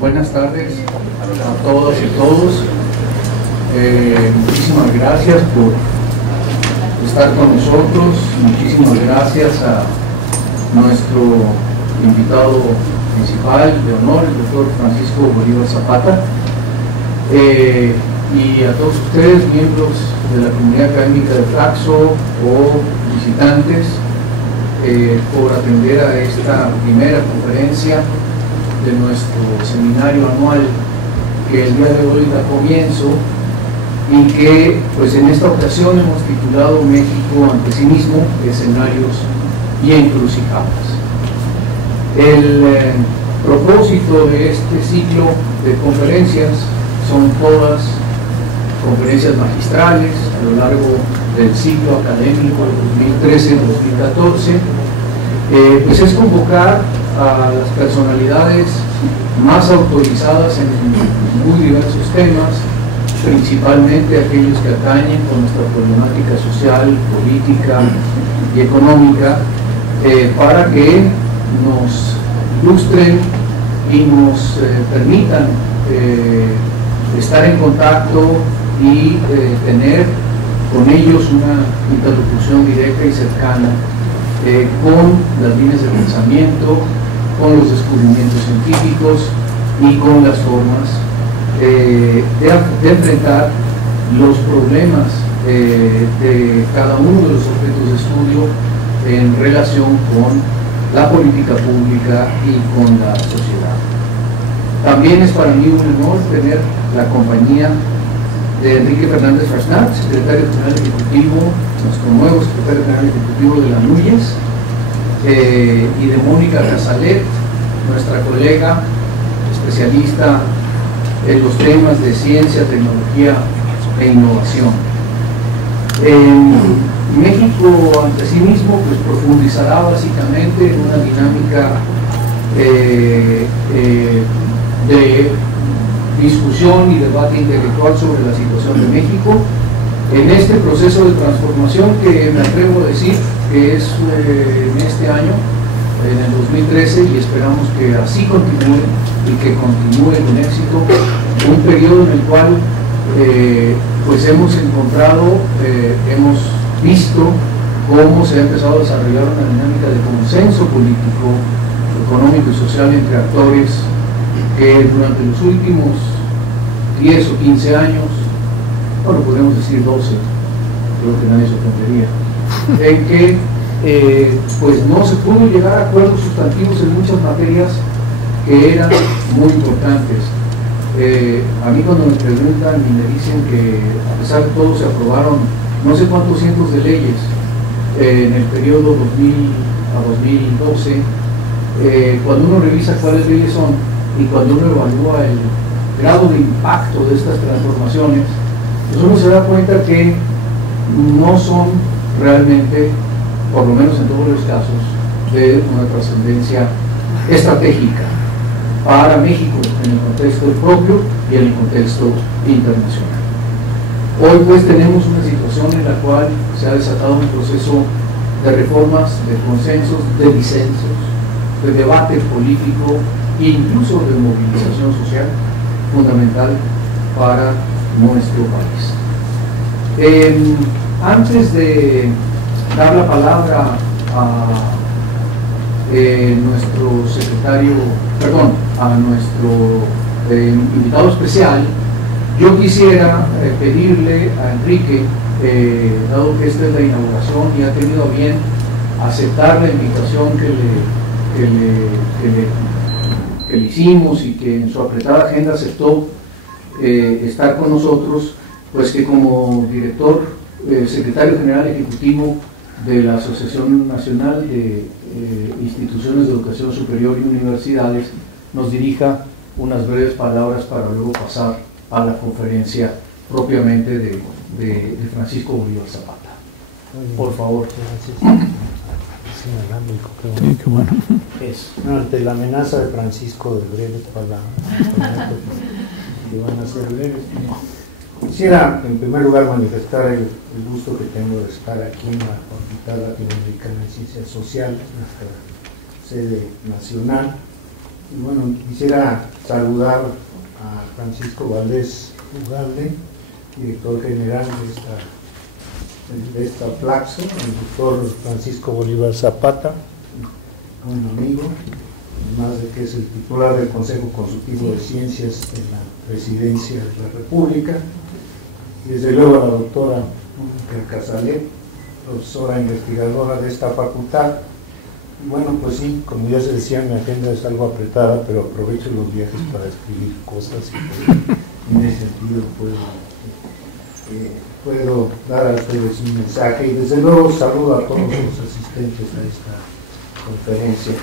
Buenas tardes a todas y todos. Muchísimas gracias por estar con nosotros. Muchísimas gracias a nuestro invitado principal de honor, el doctor Francisco Bolívar Zapata, y a todos ustedes, miembros de la comunidad académica de Flaxo o visitantes, por atender a esta primera conferencia de nuestro seminario anual que el día de hoy da comienzo y que pues en esta ocasión hemos titulado México ante sí mismo, escenarios y encrucijadas. El propósito de este ciclo de conferencias son todas conferencias magistrales a lo largo del ciclo académico 2013-2014, pues es convocar a las personalidades más autorizadas en muy diversos temas, principalmente aquellos que atañen con nuestra problemática social, política y económica, para que nos ilustren y nos permitan estar en contacto y tener con ellos una interlocución directa y cercana con las líneas de pensamiento, con los descubrimientos científicos y con las formas de enfrentar los problemas de cada uno de los objetos de estudio en relación con la política pública y con la sociedad. También es para mí un honor tener la compañía de Enrique Fernández Frasnat, secretario general ejecutivo, nuestro nuevo secretario general ejecutivo de la NUYES, y de Mónica Casalet, nuestra colega especialista en los temas de ciencia, tecnología e innovación. México ante sí mismo pues profundizará básicamente en una dinámica de discusión y debate intelectual sobre la situación de México en este proceso de transformación que me atrevo a decir que es en este año, en el 2013, y esperamos que así continúe y que continúe con éxito, un periodo en el cual pues hemos encontrado, hemos visto cómo se ha empezado a desarrollar una dinámica de consenso político, económico y social entre actores que durante los últimos 10 o 15 años, bueno, podemos decir 12, creo que nadie se ofendería, en que pues no se pudo llegar a acuerdos sustantivos en muchas materias que eran muy importantes. A mí cuando me preguntan y me dicen que a pesar de todo se aprobaron no sé cuántos cientos de leyes en el periodo 2000 a 2012, cuando uno revisa cuáles leyes son y cuando uno evalúa el grado de impacto de estas transformaciones, pues uno se da cuenta que no son realmente, por lo menos en todos los casos, de una trascendencia estratégica para México en el contexto propio y en el contexto internacional. Hoy pues tenemos una situación en la cual se ha desatado un proceso de reformas, de consensos, de disensos, de debate político e incluso de movilización social fundamental para nuestro país. Antes de dar la palabra a nuestro secretario, perdón, a nuestro invitado especial, yo quisiera pedirle a Enrique, dado que esta es la inauguración y ha tenido a bien aceptar la invitación que le hicimos y que en su apretada agenda aceptó estar con nosotros, pues que como director, secretario general ejecutivo de la Asociación Nacional de Instituciones de Educación Superior y Universidades, nos dirija unas breves palabras para luego pasar a la conferencia propiamente de Francisco Bolívar Zapata. Por favor. Sí, qué bueno. Ante la amenaza de Francisco de breves palabras, que van a ser breves, quisiera en primer lugar manifestar el gusto que tengo de estar aquí en la Facultad Latinoamericana de Ciencias Sociales, nuestra sede nacional, Y bueno, quisiera saludar a Francisco Valdés Ugalde, director general de esta Flaxo, el doctor Francisco Bolívar Zapata, un amigo, además de que es el titular del Consejo Consultivo de Ciencias de la Presidencia de la República, y desde luego a la doctora Mónica Casalet, profesora investigadora de esta facultad. Y bueno, pues sí, como ya se decía, mi agenda es algo apretada, pero aprovecho los viajes para escribir cosas y en ese sentido puedo dar a ustedes un mensaje, y desde luego saludo a todos los asistentes a esta conferencia.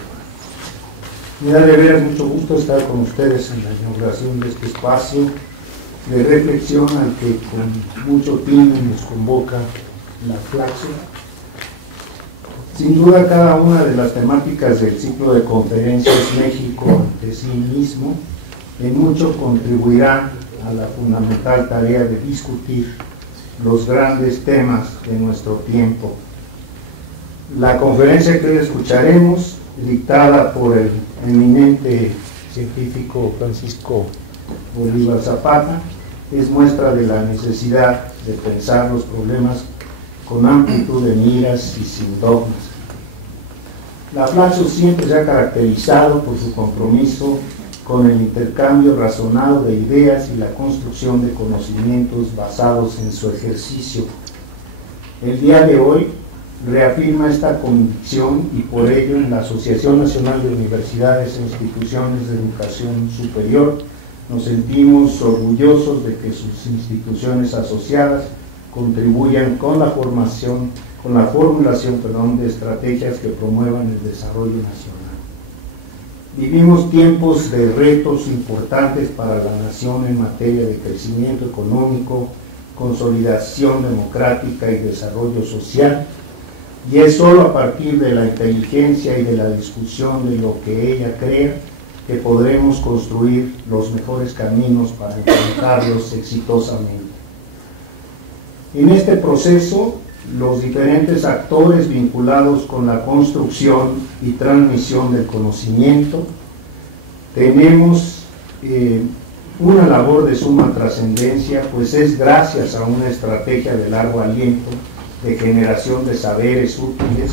Me da de veras mucho gusto estar con ustedes en la inauguración de este espacio de reflexión al que con mucho tino nos convoca la Flaxo. Sin duda, cada una de las temáticas del ciclo de conferencias México ante sí mismo en mucho contribuirá a la fundamental tarea de discutir los grandes temas de nuestro tiempo. La conferencia que hoy escucharemos, dictada por el eminente científico Francisco Bolívar Zapata, es muestra de la necesidad de pensar los problemas con amplitud de miras y sin dogmas. La Flaxo siempre se ha caracterizado por su compromiso con el intercambio razonado de ideas y la construcción de conocimientos basados en su ejercicio. El día de hoy reafirma esta convicción, y por ello en la Asociación Nacional de Universidades e Instituciones de Educación Superior nos sentimos orgullosos de que sus instituciones asociadas contribuyan con la formulación de estrategias que promuevan el desarrollo nacional. Vivimos tiempos de retos importantes para la nación en materia de crecimiento económico, consolidación democrática y desarrollo social, y es solo a partir de la inteligencia y de la discusión de lo que ella crea que podremos construir los mejores caminos para enfrentarlos exitosamente. En este proceso, los diferentes actores vinculados con la construcción y transmisión del conocimiento tenemos una labor de suma trascendencia, pues es gracias a una estrategia de largo aliento de generación de saberes útiles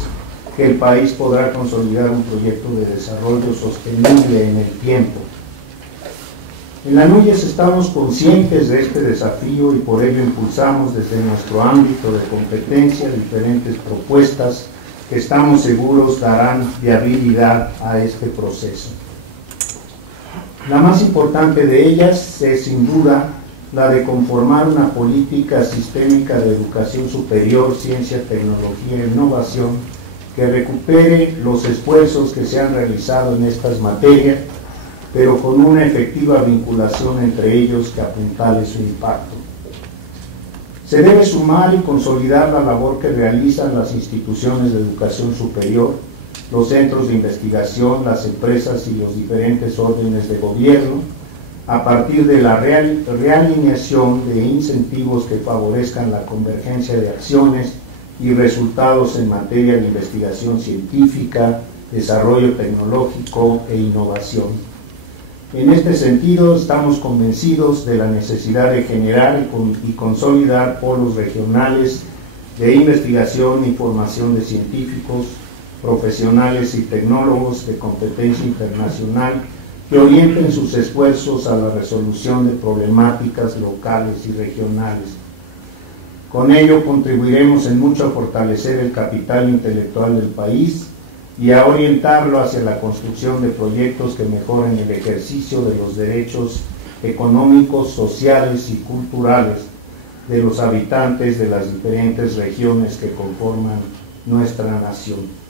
que el país podrá consolidar un proyecto de desarrollo sostenible en el tiempo. En la NUYES estamos conscientes de este desafío y por ello impulsamos desde nuestro ámbito de competencia diferentes propuestas que estamos seguros darán viabilidad a este proceso. La más importante de ellas es sin duda la de conformar una política sistémica de educación superior, ciencia, tecnología e innovación que recupere los esfuerzos que se han realizado en estas materias, pero con una efectiva vinculación entre ellos que apuntale su impacto. Se debe sumar y consolidar la labor que realizan las instituciones de educación superior, los centros de investigación, las empresas y los diferentes órdenes de gobierno, a partir de la realineación de incentivos que favorezcan la convergencia de acciones y resultados en materia de investigación científica, desarrollo tecnológico e innovación. En este sentido, estamos convencidos de la necesidad de generar y consolidar polos regionales de investigación y formación de científicos, profesionales y tecnólogos de competencia internacional que orienten sus esfuerzos a la resolución de problemáticas locales y regionales. Con ello contribuiremos en mucho a fortalecer el capital intelectual del país y a orientarlo hacia la construcción de proyectos que mejoren el ejercicio de los derechos económicos, sociales y culturales de los habitantes de las diferentes regiones que conforman nuestra nación.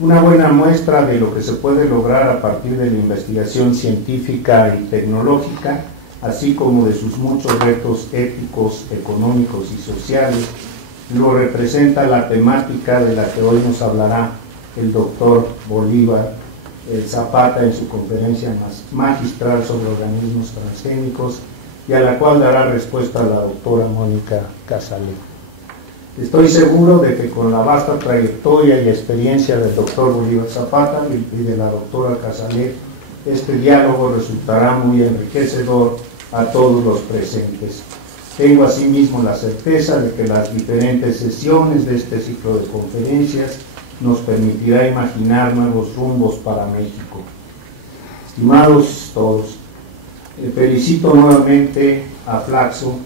Una buena muestra de lo que se puede lograr a partir de la investigación científica y tecnológica, así como de sus muchos retos éticos, económicos y sociales, lo representa la temática de la que hoy nos hablará el doctor Bolívar Zapata en su conferencia magistral sobre organismos transgénicos, y a la cual dará respuesta la doctora Mónica Casalet. Estoy seguro de que con la vasta trayectoria y experiencia del doctor Bolívar Zapata y de la doctora Casalet Este diálogo resultará muy enriquecedor a todos los presentes. Tengo asimismo la certeza de que las diferentes sesiones de este ciclo de conferencias nos permitirá imaginar nuevos rumbos para México. Estimados todos, felicito nuevamente a Flaxo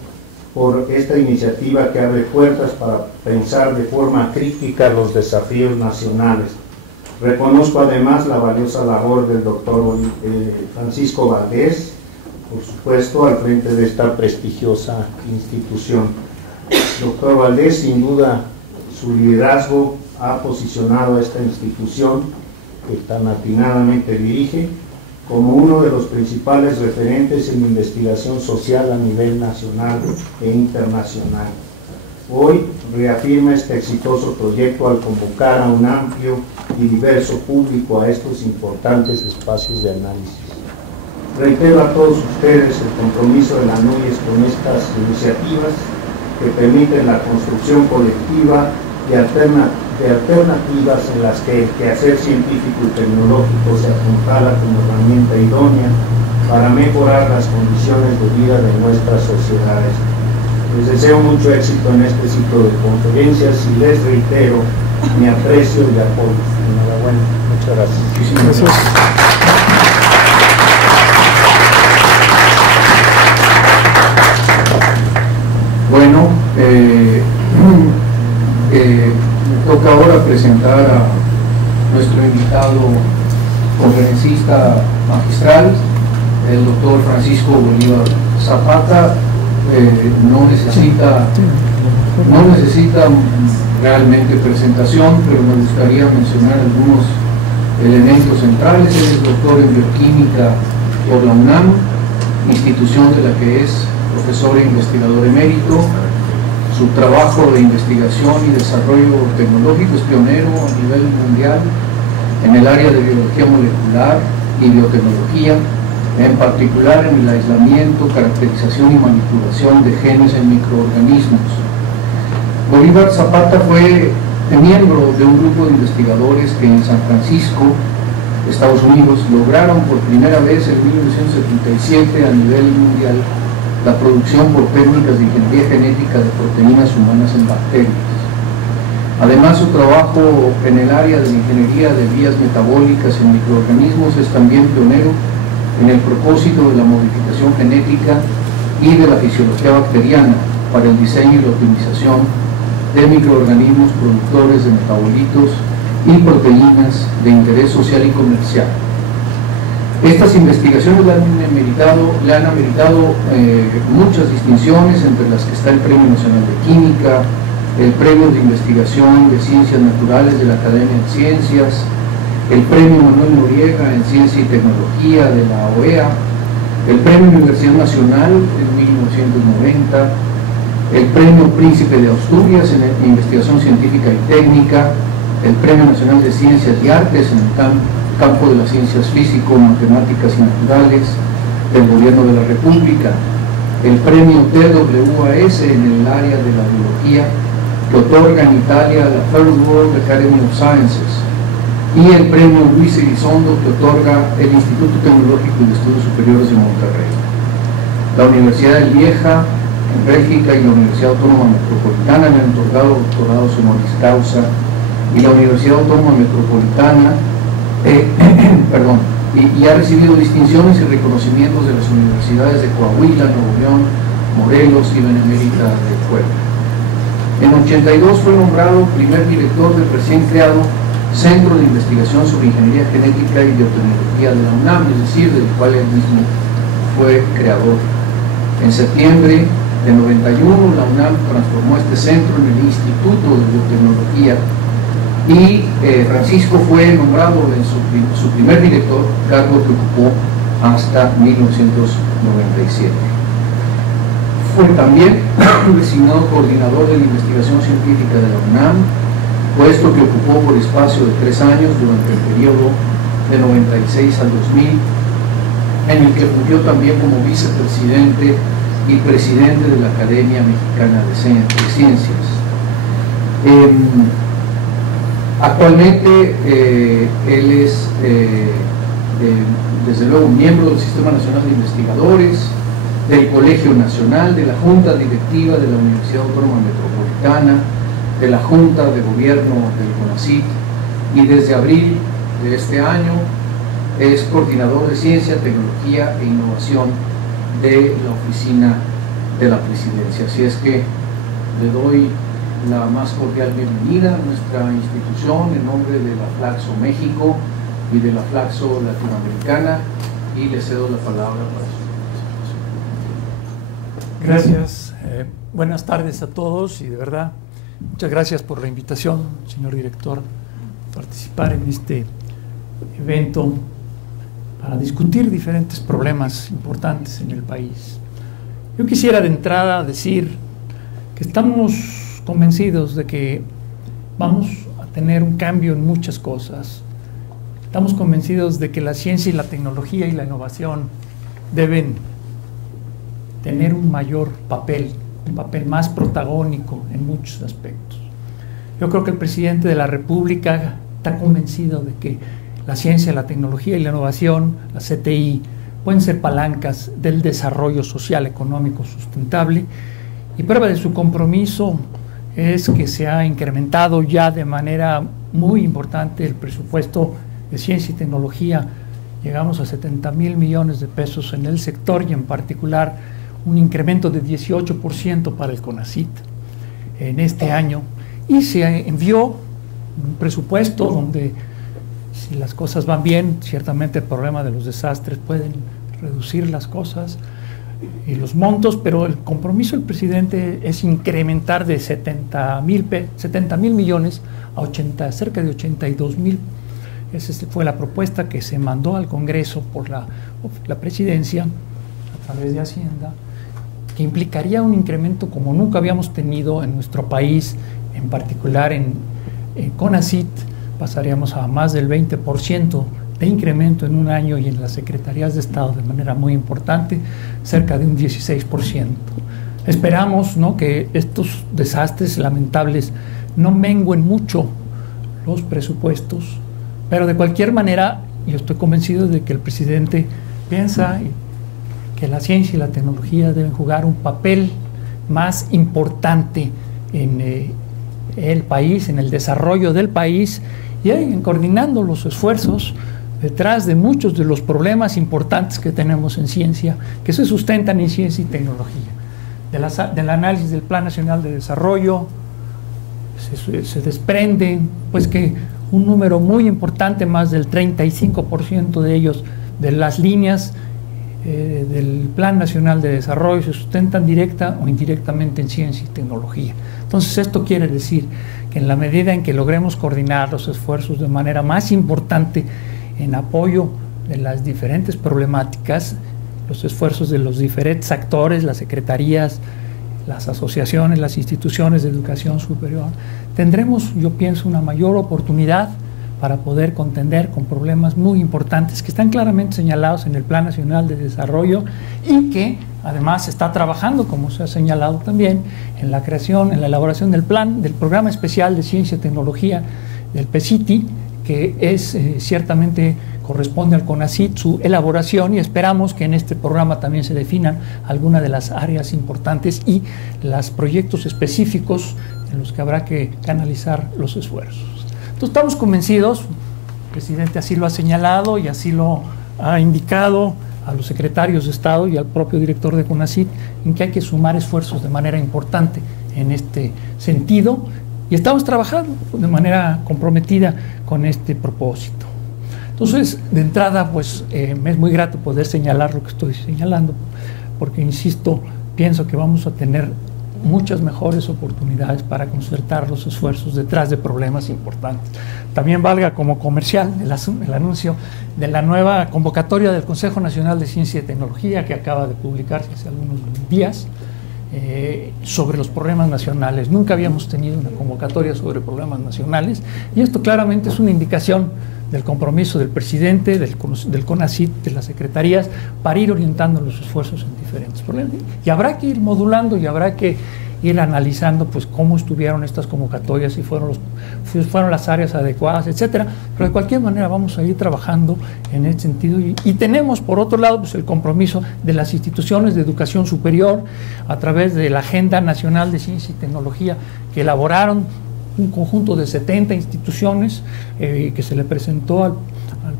por esta iniciativa que abre puertas para pensar de forma crítica los desafíos nacionales. Reconozco además la valiosa labor del doctor Francisco Valdés, por supuesto, al frente de esta prestigiosa institución. Doctor Valdés, sin duda, su liderazgo ha posicionado a esta institución que tan atinadamente dirige como uno de los principales referentes en investigación social a nivel nacional e internacional. Hoy reafirma este exitoso proyecto al convocar a un amplio y diverso público a estos importantes espacios de análisis. Reitero a todos ustedes el compromiso de la NUYES con estas iniciativas que permiten la construcción colectiva de alternativas en las que el quehacer científico y tecnológico se apuntala como herramienta idónea para mejorar las condiciones de vida de nuestras sociedades. Les deseo mucho éxito en este ciclo de conferencias y les reitero mi aprecio y apoyo. Enhorabuena. Muchas gracias. Muchísimas gracias. Bueno, me toca ahora presentar a nuestro invitado conferencista magistral, el doctor Francisco Bolívar Zapata. No necesita realmente presentación, pero me gustaría mencionar algunos elementos centrales. Él es doctor en bioquímica por la UNAM, institución de la que es profesor e investigador emérito. Su trabajo de investigación y desarrollo tecnológico es pionero a nivel mundial en el área de biología molecular y biotecnología, en particular en el aislamiento, caracterización y manipulación de genes en microorganismos. Bolívar Zapata fue miembro de un grupo de investigadores que en San Francisco, Estados Unidos, lograron por primera vez en 1977 a nivel mundial la producción por técnicas de ingeniería genética de proteínas humanas en bacterias. Además, su trabajo en el área de la ingeniería de vías metabólicas en microorganismos es también pionero en el propósito de la modificación genética y de la fisiología bacteriana para el diseño y la optimización de microorganismos productores de metabolitos y proteínas de interés social y comercial. Estas investigaciones le han ameritado muchas distinciones, entre las que está el Premio Nacional de Química, el Premio de Investigación de Ciencias Naturales de la Academia de Ciencias, el Premio Manuel Noriega en Ciencia y Tecnología de la OEA, el Premio Universidad Nacional en 1990, el Premio Príncipe de Asturias en Investigación Científica y Técnica, el Premio Nacional de Ciencias y Artes en el campo de las ciencias físico, matemáticas y naturales del Gobierno de la República, el Premio TWAS en el área de la biología que otorga en Italia la Third World Academy of Sciences, y el Premio Luis Elizondo que otorga el Instituto Tecnológico de Estudios Superiores de Monterrey. La Universidad de Lieja en Bélgica y la Universidad Autónoma Metropolitana le han otorgado doctorados honoris causa, y la Universidad Autónoma Metropolitana y ha recibido distinciones y reconocimientos de las universidades de Coahuila, Nuevo León, Morelos y Benemérita de Puebla. En 82 fue nombrado primer director del recién creado Centro de Investigación sobre Ingeniería Genética y Biotecnología de la UNAM, es decir, del cual él mismo fue creador. En septiembre de 91 la UNAM transformó este centro en el Instituto de Biotecnología y Francisco fue nombrado en su primer director, cargo que ocupó hasta 1997. Fue también designado coordinador de la investigación científica de la UNAM, puesto que ocupó por espacio de 3 años durante el periodo de 96 al 2000, en el que fungió también como vicepresidente y presidente de la Academia Mexicana de Ciencias. Actualmente él es desde luego miembro del Sistema Nacional de Investigadores, del Colegio Nacional, de la Junta Directiva de la Universidad Autónoma Metropolitana, de la Junta de Gobierno del CONACYT, y desde abril de este año es coordinador de Ciencia, Tecnología e Innovación de la Oficina de la Presidencia. Así es que le doy la más cordial bienvenida a nuestra institución en nombre de la Flaxo México y de la Flaxo Latinoamericana, y le cedo la palabra para su. Gracias. Buenas tardes a todos, y de verdad muchas gracias por la invitación, señor director, a participar en este evento para discutir diferentes problemas importantes en el país. Yo quisiera de entrada decir que estamos convencidos de que vamos a tener un cambio en muchas cosas. Estamos convencidos de que la ciencia y la tecnología y la innovación deben tener un mayor papel, un papel más protagónico en muchos aspectos. Yo creo que el presidente de la República está convencido de que la ciencia, la tecnología y la innovación, la CTI, pueden ser palancas del desarrollo social, económico, sustentable, y prueba de su compromiso es que se ha incrementado ya de manera muy importante el presupuesto de ciencia y tecnología. Llegamos a 70,000 millones de pesos en el sector, y en particular un incremento de 18% para el CONACYT en este año, y se envió un presupuesto donde, si las cosas van bien, ciertamente el problema de los desastres pueden reducir las cosas y los montos, pero el compromiso del presidente es incrementar de 70,000 millones a cerca de 82,000. Esa fue la propuesta que se mandó al Congreso por la presidencia a través de Hacienda, que implicaría un incremento como nunca habíamos tenido en nuestro país, en particular en CONACYT. Pasaríamos a más del 20% de incremento en un año, y en las secretarías de Estado de manera muy importante, cerca de un 16%. Esperamos, ¿no?, que estos desastres lamentables no mengüen mucho los presupuestos, pero de cualquier manera yo estoy convencido de que el presidente piensa que la ciencia y la tecnología deben jugar un papel más importante en el país, en el desarrollo del país, y en coordinando los esfuerzos detrás de muchos de los problemas importantes que tenemos en ciencia, que se sustentan en ciencia y tecnología. Del análisis del Plan Nacional de Desarrollo se desprende pues que un número muy importante, más del 35% de ellos, de las líneas del Plan Nacional de Desarrollo, se sustentan directa o indirectamente en ciencia y tecnología. Entonces, esto quiere decir que en la medida en que logremos coordinar los esfuerzos de manera más importante en apoyo de las diferentes problemáticas, los esfuerzos de los diferentes actores, las secretarías, las asociaciones, las instituciones de educación superior, tendremos, yo pienso, una mayor oportunidad para poder contender con problemas muy importantes que están claramente señalados en el Plan Nacional de Desarrollo, y que además se está trabajando, como se ha señalado también, en la creación, en la elaboración del Programa Especial de Ciencia y Tecnología del PECITI, que es ciertamente corresponde al CONACYT su elaboración, y esperamos que en este programa también se definan algunas de las áreas importantes y los proyectos específicos en los que habrá que canalizar los esfuerzos. Entonces, estamos convencidos, el presidente así lo ha señalado y así lo ha indicado a los secretarios de Estado y al propio director de CONACYT, en que hay que sumar esfuerzos de manera importante en este sentido, y estamos trabajando de manera comprometida con este propósito. Entonces, de entrada, pues me es muy grato poder señalar lo que estoy señalando, porque, insisto, pienso que vamos a tener muchas mejores oportunidades para concertar los esfuerzos detrás de problemas importantes. También valga como comercial el anuncio de la nueva convocatoria del Consejo Nacional de Ciencia y Tecnología, que acaba de publicarse hace algunos días, sobre los problemas nacionales. Nunca habíamos tenido una convocatoria sobre problemas nacionales, y esto claramente es una indicación del compromiso del presidente, del CONACYT, de las secretarías, para ir orientando los esfuerzos en diferentes problemas. Y habrá que ir modulando, y habrá que ir analizando pues cómo estuvieron estas convocatorias, si fueron las áreas adecuadas, etcétera. Pero de cualquier manera vamos a ir trabajando en ese sentido y tenemos por otro lado pues el compromiso de las instituciones de educación superior a través de la Agenda Nacional de Ciencia y Tecnología que elaboraron un conjunto de 70 instituciones que se le presentó al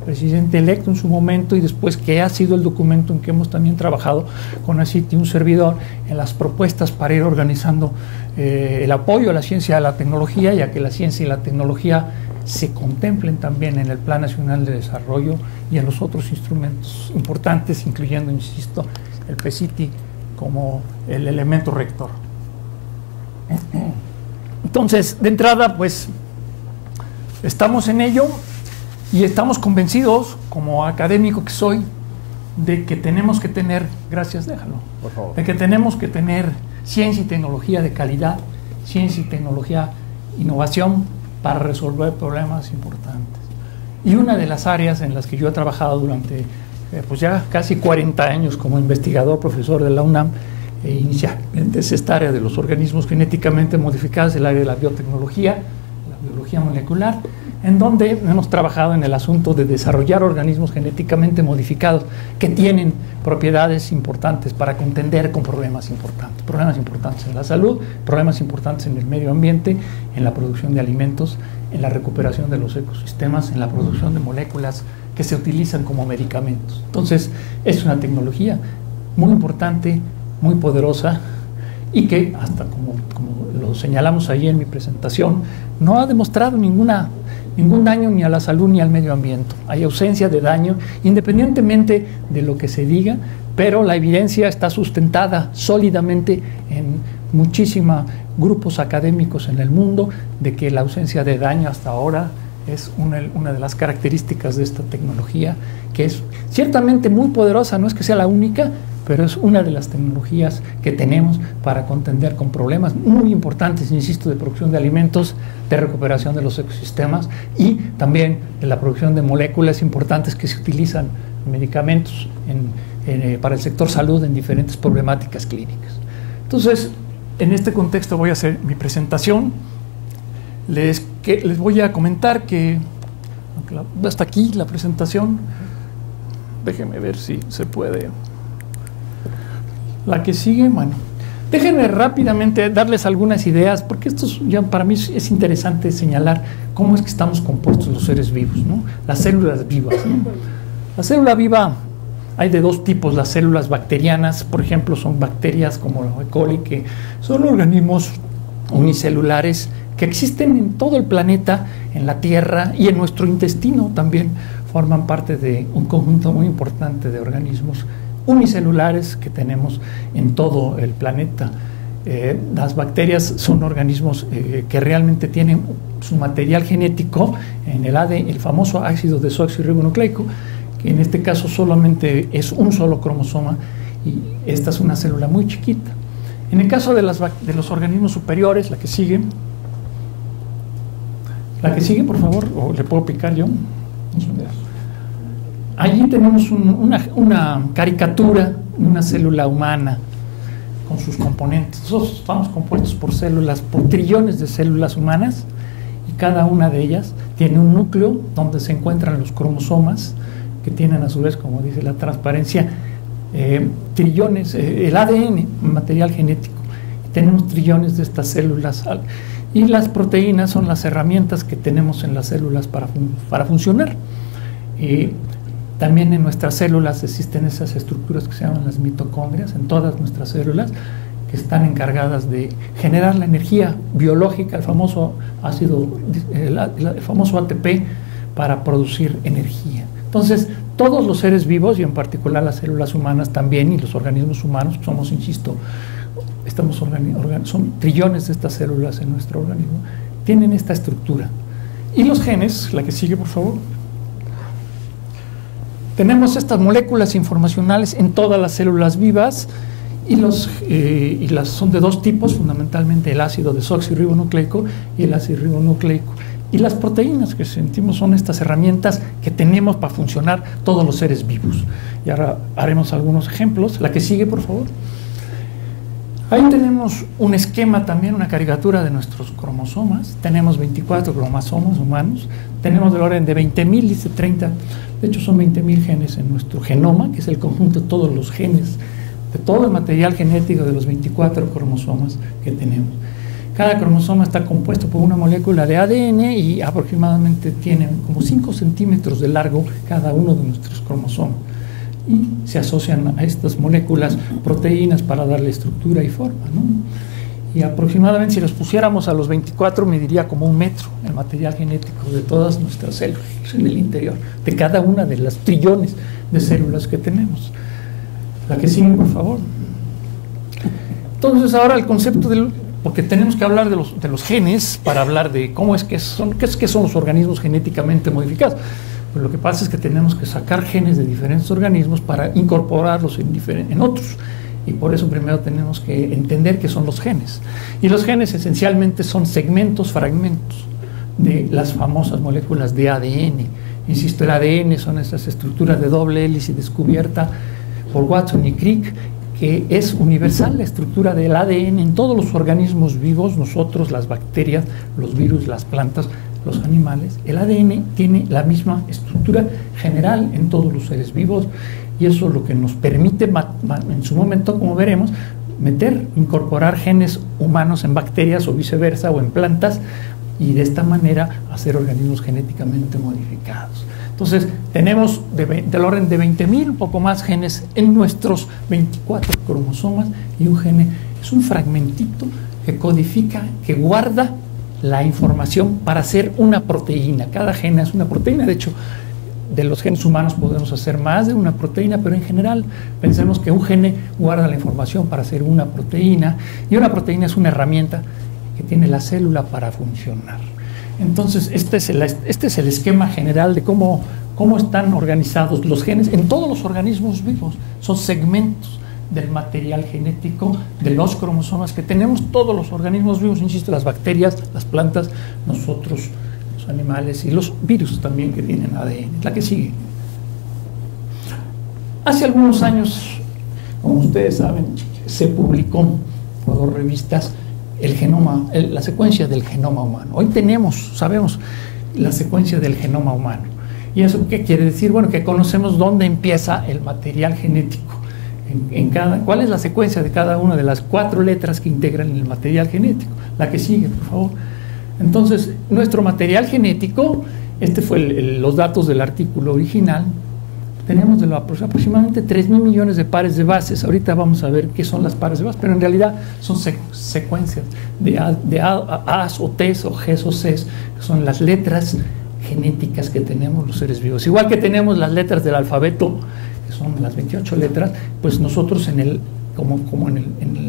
presidente electo en su momento y después que ha sido el documento en que hemos también trabajado con ACIT y un servidor en las propuestas para ir organizando el apoyo a la ciencia y a la tecnología, ya que la ciencia y la tecnología se contemplen también en el Plan Nacional de Desarrollo y en los otros instrumentos importantes, incluyendo, insisto, el PCITI como el elemento rector. Entonces, de entrada, pues, estamos en ello. Y estamos convencidos, como académico que soy, de que tenemos que tener, gracias, déjalo, por favor, de que tenemos que tener ciencia y tecnología de calidad, ciencia y tecnología, innovación para resolver problemas importantes. Y una de las áreas en las que yo he trabajado durante pues ya casi 40 años como investigador, profesor de la UNAM, inicialmente es esta área de los organismos genéticamente modificados, el área de la biotecnología, la biología molecular, en donde hemos trabajado en el asunto de desarrollar organismos genéticamente modificados que tienen propiedades importantes para contender con problemas importantes en la salud, problemas importantes en el medio ambiente, en la producción de alimentos, en la recuperación de los ecosistemas, en la producción de moléculas que se utilizan como medicamentos. Entonces, es una tecnología muy importante, muy poderosa y que, hasta como lo señalamos ahí en mi presentación, no ha demostrado ningún daño ni a la salud ni al medio ambiente. Hay ausencia de daño, independientemente de lo que se diga, pero la evidencia está sustentada sólidamente en muchísimos grupos académicos en el mundo de que la ausencia de daño hasta ahora es una de las características de esta tecnología, que es ciertamente muy poderosa, no es que sea la única, pero es una de las tecnologías que tenemos para contender con problemas muy importantes, insisto, de producción de alimentos, de recuperación de los ecosistemas y también de la producción de moléculas importantes que se utilizan en medicamentos para el sector salud en diferentes problemáticas clínicas. Entonces, en este contexto voy a hacer mi presentación. Les voy a comentar que hasta aquí la presentación. Déjenme ver si se puede. La que sigue, bueno, déjenme rápidamente darles algunas ideas, porque esto ya para mí es interesante señalar cómo es que estamos compuestos los seres vivos, ¿no? Las células vivas, ¿no? La célula viva hay de dos tipos, las células bacterianas, por ejemplo, son bacterias como la E. coli, que son organismos unicelulares que existen en todo el planeta, en la Tierra y en nuestro intestino también forman parte de un conjunto muy importante de organismos unicelulares que tenemos en todo el planeta. Las bacterias son organismos que realmente tienen su material genético en el ADN, el famoso ácido desoxirribonucleico, que en este caso solamente es un solo cromosoma y esta es una célula muy chiquita. En el caso de los organismos superiores, la que sigue, por favor, o le puedo picar yo. Allí tenemos una caricatura de una célula humana con sus componentes. Nosotros estamos compuestos por células, por trillones de células humanas, y cada una de ellas tiene un núcleo donde se encuentran los cromosomas, que tienen a su vez, como dice la transparencia, trillones, el ADN, material genético. Y tenemos trillones de estas células. Y las proteínas son las herramientas que tenemos en las células para funcionar. También en nuestras células existen esas estructuras que se llaman las mitocondrias, en todas nuestras células, que están encargadas de generar la energía biológica, el famoso ATP, para producir energía. Entonces, todos los seres vivos, y en particular las células humanas también, y los organismos humanos, somos, insisto, son trillones de estas células en nuestro organismo, tienen esta estructura. Y los genes, la que sigue, por favor. Tenemos estas moléculas informacionales en todas las células vivas y son de dos tipos, fundamentalmente el ácido desoxirribonucleico y el ácido ribonucleico. Y las proteínas que sentimos son estas herramientas que tenemos para funcionar todos los seres vivos. Y ahora haremos algunos ejemplos. La que sigue, por favor. Ahí tenemos un esquema también, una caricatura de nuestros cromosomas. Tenemos 24 cromosomas humanos, tenemos del orden de 20.000, dice 30, de hecho son 20.000 genes en nuestro genoma, que es el conjunto de todos los genes, de todo el material genético de los 24 cromosomas que tenemos. Cada cromosoma está compuesto por una molécula de ADN y aproximadamente tiene como 5 centímetros de largo cada uno de nuestros cromosomas. Y se asocian a estas moléculas proteínas para darle estructura y forma, ¿no? Y aproximadamente, si los pusiéramos a los 24, mediría como 1 metro el material genético de todas nuestras células en el interior, de cada una de las trillones de células que tenemos. La que sigue, por favor. Entonces, ahora el concepto del... Porque tenemos que hablar de los genes para hablar de cómo es que son, qué son los organismos genéticamente modificados. Pues lo que pasa es que tenemos que sacar genes de diferentes organismos para incorporarlos en otros. Y por eso primero tenemos que entender qué son los genes. Y los genes esencialmente son segmentos, fragmentos de las famosas moléculas de ADN. Insisto, el ADN son estas estructuras de doble hélice descubierta por Watson y Crick, que es universal la estructura del ADN en todos los organismos vivos, nosotros, las bacterias, los virus, las plantas, los animales. El ADN tiene la misma estructura general en todos los seres vivos y eso es lo que nos permite, en su momento, como veremos, incorporar genes humanos en bacterias o viceversa o en plantas y de esta manera hacer organismos genéticamente modificados. Entonces, tenemos del orden de 20.000, un poco más genes en nuestros 24 cromosomas y un gene es un fragmentito que codifica, que guarda la información para hacer una proteína. Cada gen es una proteína, de hecho, de los genes humanos podemos hacer más de una proteína, pero en general pensemos que un gene guarda la información para hacer una proteína y una proteína es una herramienta que tiene la célula para funcionar. Entonces, este es el esquema general de cómo están organizados los genes en todos los organismos vivos. Son segmentos del material genético de los cromosomas que tenemos todos los organismos vivos, insisto, las bacterias, las plantas, nosotros, los animales y los virus también que tienen ADN. La que sigue. Hace algunos años, como ustedes saben, se publicó por 2 revistas la secuencia del genoma humano. Hoy sabemos la secuencia del genoma humano. ¿Y eso qué quiere decir? Bueno, que conocemos dónde empieza el material genético. ¿Cuál es la secuencia de cada una de las 4 letras que integran el material genético? La que sigue, por favor. Entonces, nuestro material genético, fue los datos del artículo original, tenemos aproximadamente 3.000 millones de pares de bases. Ahorita vamos a ver qué son las pares de bases, pero en realidad son secuencias de A's o T's o G's o C's, que son las letras genéticas que tenemos los seres vivos. Igual que tenemos las letras del alfabeto, que son las 28 letras, pues nosotros en el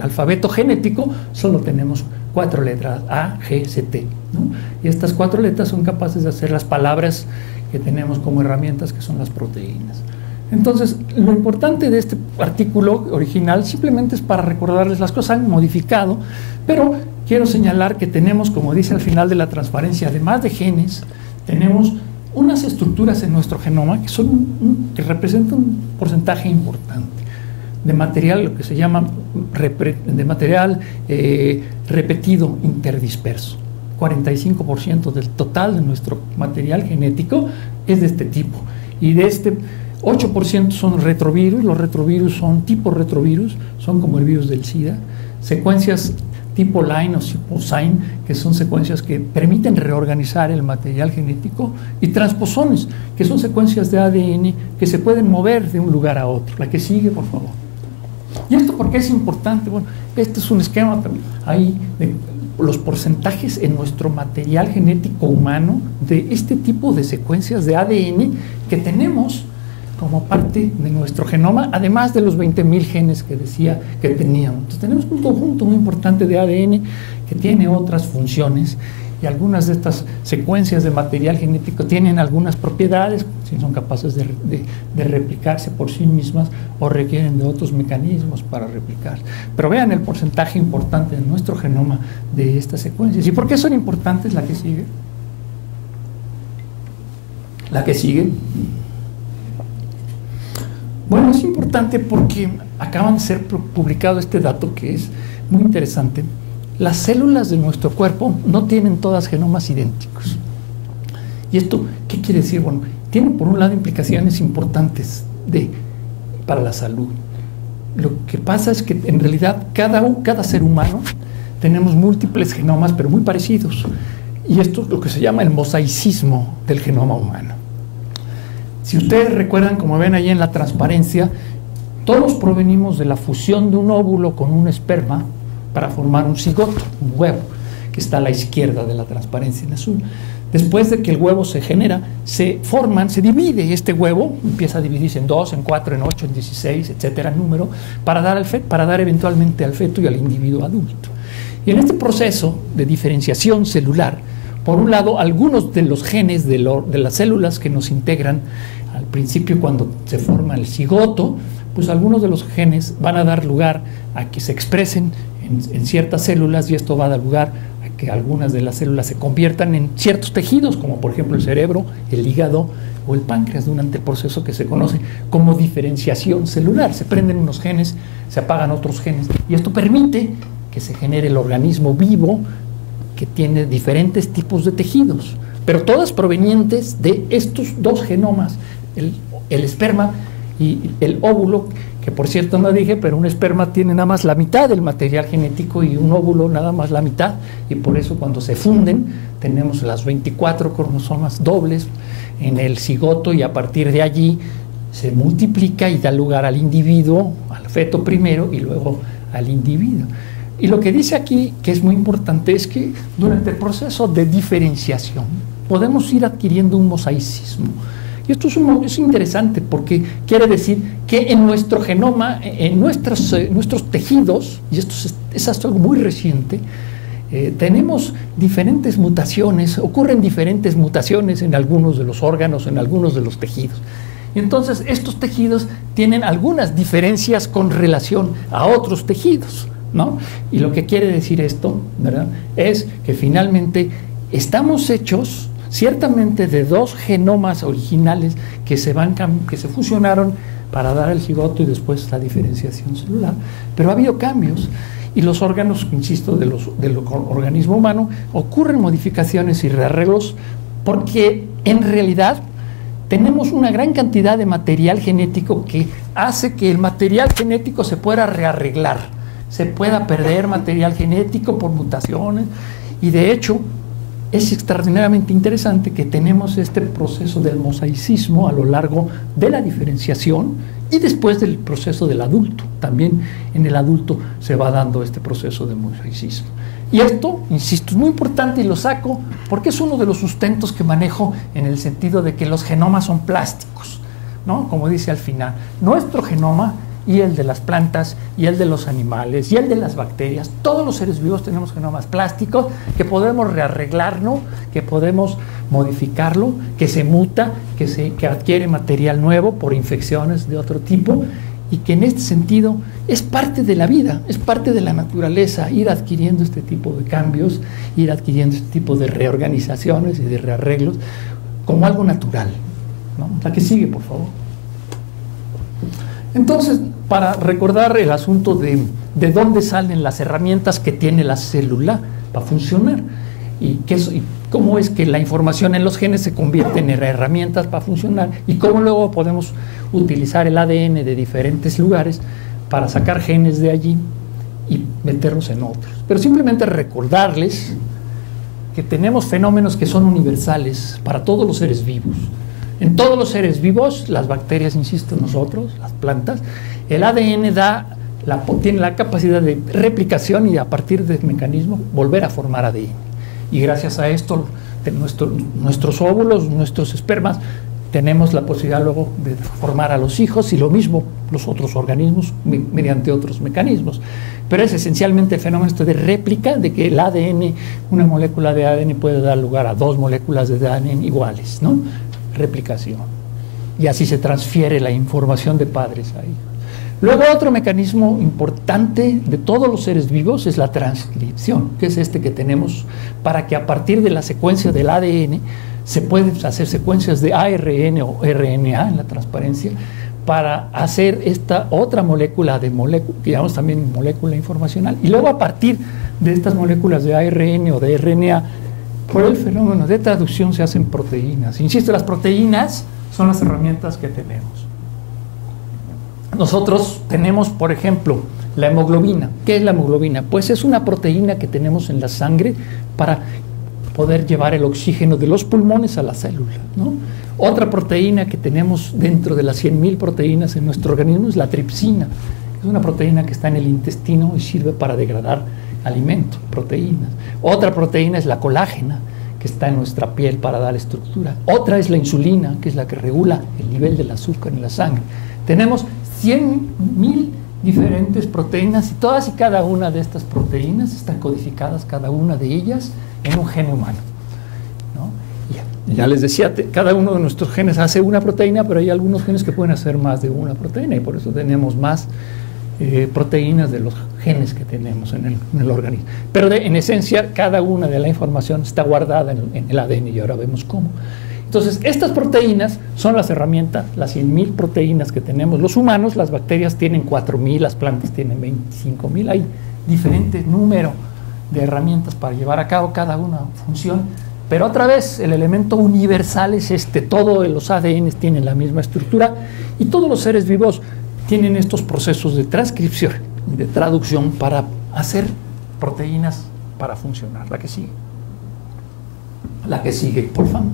alfabeto genético solo tenemos 4 letras, A, G, C, T, ¿no? Y estas 4 letras son capaces de hacer las palabras que tenemos como herramientas, que son las proteínas. Entonces, lo importante de este artículo original simplemente es para recordarles las cosas han modificado, pero quiero señalar que tenemos, como dice al final de la transparencia, además de genes, tenemos unas estructuras en nuestro genoma que representan un porcentaje importante de material, lo que se llama de material repetido interdisperso. 45% del total de nuestro material genético es de este tipo. Y de este 8% son retrovirus. Los retrovirus son tipo retrovirus, son como el virus del SIDA. Secuencias tipo Line o tipo SINE, que son secuencias que permiten reorganizar el material genético. Y transposones, que son secuencias de ADN que se pueden mover de un lugar a otro. La que sigue, por favor. ¿Y esto por qué es importante? Bueno, este es un esquema ahí de los porcentajes en nuestro material genético humano de este tipo de secuencias de ADN que tenemos como parte de nuestro genoma, además de los 20.000 genes que decía que teníamos. Entonces tenemos un conjunto muy importante de ADN que tiene otras funciones y algunas de estas secuencias de material genético tienen algunas propiedades, si son capaces de replicarse por sí mismas o requieren de otros mecanismos para replicarse. Pero vean el porcentaje importante de nuestro genoma de estas secuencias. ¿Y por qué son importantes? La que sigue. La que sigue. Bueno, es importante porque acaban de ser publicado este dato que es muy interesante. Las células de nuestro cuerpo no tienen todas genomas idénticos. ¿Y esto qué quiere decir? Bueno, tiene por un lado implicaciones importantes para la salud. Lo que pasa es que en realidad cada ser humano tenemos múltiples genomas, pero muy parecidos. Y esto es lo que se llama el mosaicismo del genoma humano. Si ustedes recuerdan, como ven ahí en la transparencia, todos provenimos de la fusión de un óvulo con un esperma para formar un cigoto, un huevo, que está a la izquierda de la transparencia en azul. Después de que el huevo se genera, se divide este huevo, empieza a dividirse en 2, en 4, en 8, en 16, etcétera, número, para dar eventualmente al feto y al individuo adulto. Y en este proceso de diferenciación celular, por un lado, algunos de los genes de las células que nos integran, al principio cuando se forma el cigoto, pues algunos de los genes van a dar lugar a que se expresen en ciertas células, y esto va a dar lugar a que algunas de las células se conviertan en ciertos tejidos, como por ejemplo el cerebro, el hígado o el páncreas, durante el proceso que se conoce como diferenciación celular. Se prenden unos genes, se apagan otros genes, y esto permite que se genere el organismo vivo que tiene diferentes tipos de tejidos, pero todas provenientes de estos dos genomas, el esperma y el óvulo, que por cierto no dije, pero un esperma tiene nada más la mitad del material genético y un óvulo nada más la mitad, y por eso cuando se funden tenemos las 24 cromosomas dobles en el cigoto, y a partir de allí se multiplica y da lugar al individuo, al feto primero y luego al individuo. Y lo que dice aquí, que es muy importante, es que durante el proceso de diferenciación podemos ir adquiriendo un mosaicismo. Y esto es interesante porque quiere decir que en nuestro genoma, en nuestros tejidos, y esto es algo muy reciente, tenemos diferentes mutaciones, ocurren diferentes mutaciones en algunos de los órganos, en algunos de los tejidos. Y entonces estos tejidos tienen algunas diferencias con relación a otros tejidos, ¿no? Y lo que quiere decir esto, ¿verdad?, es que finalmente estamos hechos ciertamente de dos genomas originales que se fusionaron para dar el cigoto y después la diferenciación celular, pero ha habido cambios, y los órganos, insisto, del organismo humano, ocurren modificaciones y rearreglos porque en realidad tenemos una gran cantidad de material genético que hace que el material genético se pueda rearreglar, se pueda perder material genético por mutaciones, y de hecho es extraordinariamente interesante que tenemos este proceso del mosaicismo a lo largo de la diferenciación y después del proceso del adulto. También en el adulto se va dando este proceso de mosaicismo. Y esto, insisto, es muy importante, y lo saco porque es uno de los sustentos que manejo, en el sentido de que los genomas son plásticos, ¿no? Como dice al final, nuestro genoma y el de las plantas, y el de los animales, y el de las bacterias, todos los seres vivos tenemos genomas plásticos que podemos rearreglarlo, que podemos modificarlo, que se muta, que adquiere material nuevo por infecciones de otro tipo, y que en este sentido es parte de la vida, es parte de la naturaleza, ir adquiriendo este tipo de cambios, ir adquiriendo este tipo de reorganizaciones y de rearreglos como algo natural, ¿no? La que sigue, por favor. Entonces, para recordar el asunto de dónde salen las herramientas que tiene la célula para funcionar, y cómo es que la información en los genes se convierte en herramientas para funcionar, y cómo luego podemos utilizar el ADN de diferentes lugares para sacar genes de allí y meterlos en otros. Pero simplemente recordarles que tenemos fenómenos que son universales para todos los seres vivos. En todos los seres vivos, las bacterias, insisto, nosotros, las plantas, el ADN tiene la capacidad de replicación y a partir del mecanismo volver a formar ADN. Y gracias a esto, nuestros óvulos, nuestros espermas, tenemos la posibilidad luego de formar a los hijos, y lo mismo los otros organismos mediante otros mecanismos. Pero es esencialmente el fenómeno de réplica, de que el ADN, una molécula de ADN puede dar lugar a dos moléculas de ADN iguales, ¿no? Replicación, y así se transfiere la información de padres a hijos. Luego, otro mecanismo importante de todos los seres vivos es la transcripción, que es este que tenemos para que a partir de la secuencia del ADN se pueden hacer secuencias de ARN o RNA en la transparencia, para hacer esta otra molécula que llamamos también molécula informacional, y luego a partir de estas moléculas de ARN o de RNA, por el fenómeno de traducción se hacen proteínas. Insisto, las proteínas son las herramientas que tenemos. Nosotros tenemos, por ejemplo, la hemoglobina. ¿Qué es la hemoglobina? Pues es una proteína que tenemos en la sangre para poder llevar el oxígeno de los pulmones a la célula, ¿no? Otra proteína que tenemos dentro de las 100.000 proteínas en nuestro organismo es la tripsina. Es una proteína que está en el intestino y sirve para degradar alimentos, proteínas. Otra proteína es la colágena, que está en nuestra piel para dar estructura. Otra es la insulina, que es la que regula el nivel del azúcar en la sangre. Tenemos 100.000 diferentes proteínas y todas y cada una de estas proteínas están codificadas, cada una de ellas, en un gen humano, ¿no? Ya les decía, cada uno de nuestros genes hace una proteína, pero hay algunos genes que pueden hacer más de una proteína y por eso tenemos más proteínas de los genes que tenemos en el organismo. Pero en esencia, cada una de la información está guardada en el ADN y ahora vemos cómo. Entonces, estas proteínas son las herramientas, las 100.000 proteínas que tenemos los humanos. Las bacterias tienen 4.000, las plantas tienen 25.000. Hay diferente número de herramientas para llevar a cabo cada una función. Pero otra vez, el elemento universal es todos los ADNs tienen la misma estructura y todos los seres vivos tienen estos procesos de transcripción y de traducción para hacer proteínas para funcionar. La que sigue. La que sigue, por favor.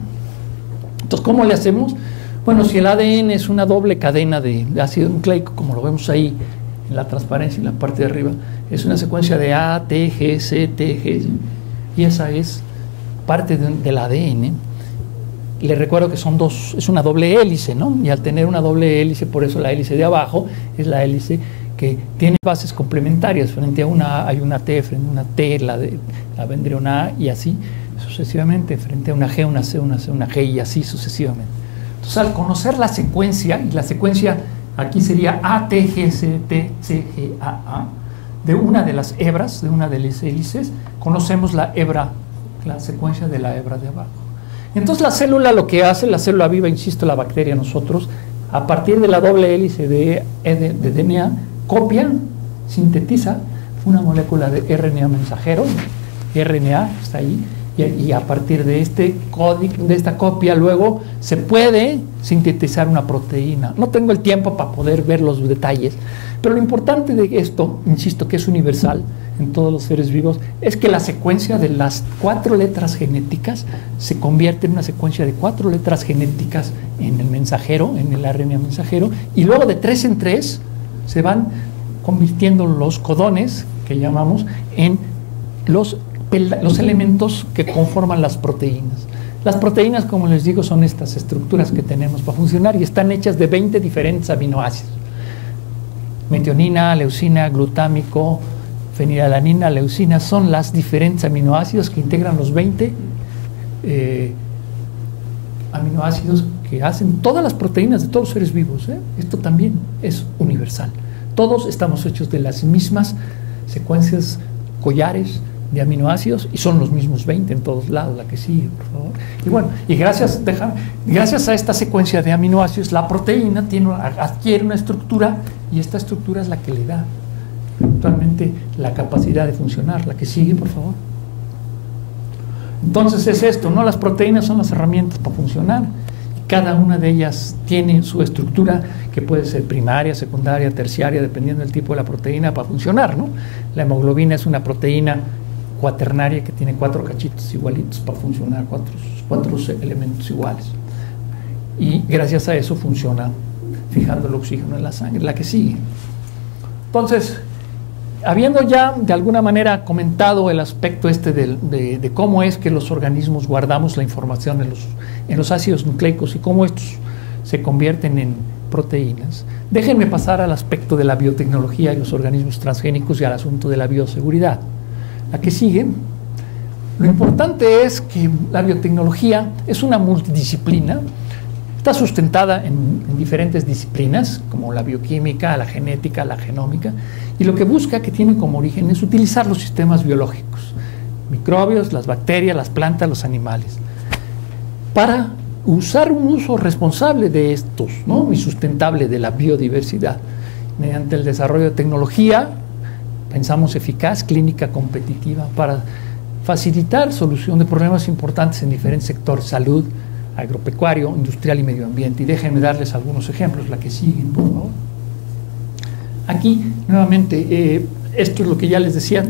Entonces, ¿cómo le hacemos? Bueno, si el ADN es una doble cadena de ácido nucleico, como lo vemos ahí en la transparencia, en la parte de arriba, es una secuencia de A, T, G, C, T, G, y esa es parte del ADN. Le recuerdo que son dos, es una doble hélice, ¿no? Y al tener una doble hélice, por eso la hélice de abajo es la hélice que tiene bases complementarias. Frente a una A hay una T, frente a una T la vendría una A y así sucesivamente. Frente a una G, una C, una C, una G y así sucesivamente. Entonces, al conocer la secuencia, y la secuencia aquí sería A, T, G, C, T, C, G, A, de una de las hebras, de una de las hélices, conocemos la hebra, la secuencia de la hebra de abajo. Entonces la célula lo que hace, la célula viva, insisto, la bacteria, nosotros, a partir de la doble hélice de DNA, copia, sintetiza una molécula de RNA mensajero, RNA está ahí, y a partir de este código, de esta copia, luego se puede sintetizar una proteína. No tengo el tiempo para poder ver los detalles, pero lo importante de esto, insisto, que es universal en todos los seres vivos, es que la secuencia de las 4 letras genéticas se convierte en una secuencia de 4 letras genéticas en el mensajero, en el RNA mensajero, y luego de 3 en 3 se van convirtiendo los codones, que llamamos, en los elementos que conforman las proteínas. Las proteínas, como les digo, son estas estructuras que tenemos para funcionar y están hechas de 20 diferentes aminoácidos. Metionina, leucina, glutámico, fenilalanina, leucina, son las diferentes aminoácidos que integran los 20 aminoácidos que hacen todas las proteínas de todos los seres vivos, ¿eh? Esto también es universal. Todos estamos hechos de las mismas secuencias, collares de aminoácidos y son los mismos 20 en todos lados. La que sigue, por favor. Y bueno, y gracias a esta secuencia de aminoácidos, la proteína adquiere una estructura y esta estructura es la que le da actualmente la capacidad de funcionar. La que sigue, por favor. Entonces es esto, ¿no? Las proteínas son las herramientas para funcionar. Cada una de ellas tiene su estructura que puede ser primaria, secundaria, terciaria, dependiendo del tipo de la proteína para funcionar, ¿no? La hemoglobina es una proteína cuaternaria que tiene 4 cachitos igualitos para funcionar, cuatro elementos iguales. Y gracias a eso funciona fijando el oxígeno en la sangre. La que sigue. Entonces, habiendo ya de alguna manera comentado el aspecto de cómo es que los organismos guardamos la información en los ácidos nucleicos y cómo estos se convierten en proteínas, déjenme pasar al aspecto de la biotecnología y los organismos transgénicos y al asunto de la bioseguridad. La que sigue. Lo importante es que la biotecnología es una multidisciplina, está sustentada en diferentes disciplinas, como la bioquímica, la genética, la genómica, y lo que busca, que tiene como origen, es utilizar los sistemas biológicos, microbios, las bacterias, las plantas, los animales, para usar un uso responsable de estos, ¿no? Y sustentable de la biodiversidad. Mediante el desarrollo de tecnología, pensamos eficaz, clínica competitiva, para facilitar solución de problemas importantes en diferentes sectores: salud, agropecuario, industrial y medio ambiente. Y déjenme darles algunos ejemplos, la que siguen, por favor. Aquí, nuevamente, esto es lo que ya les decía,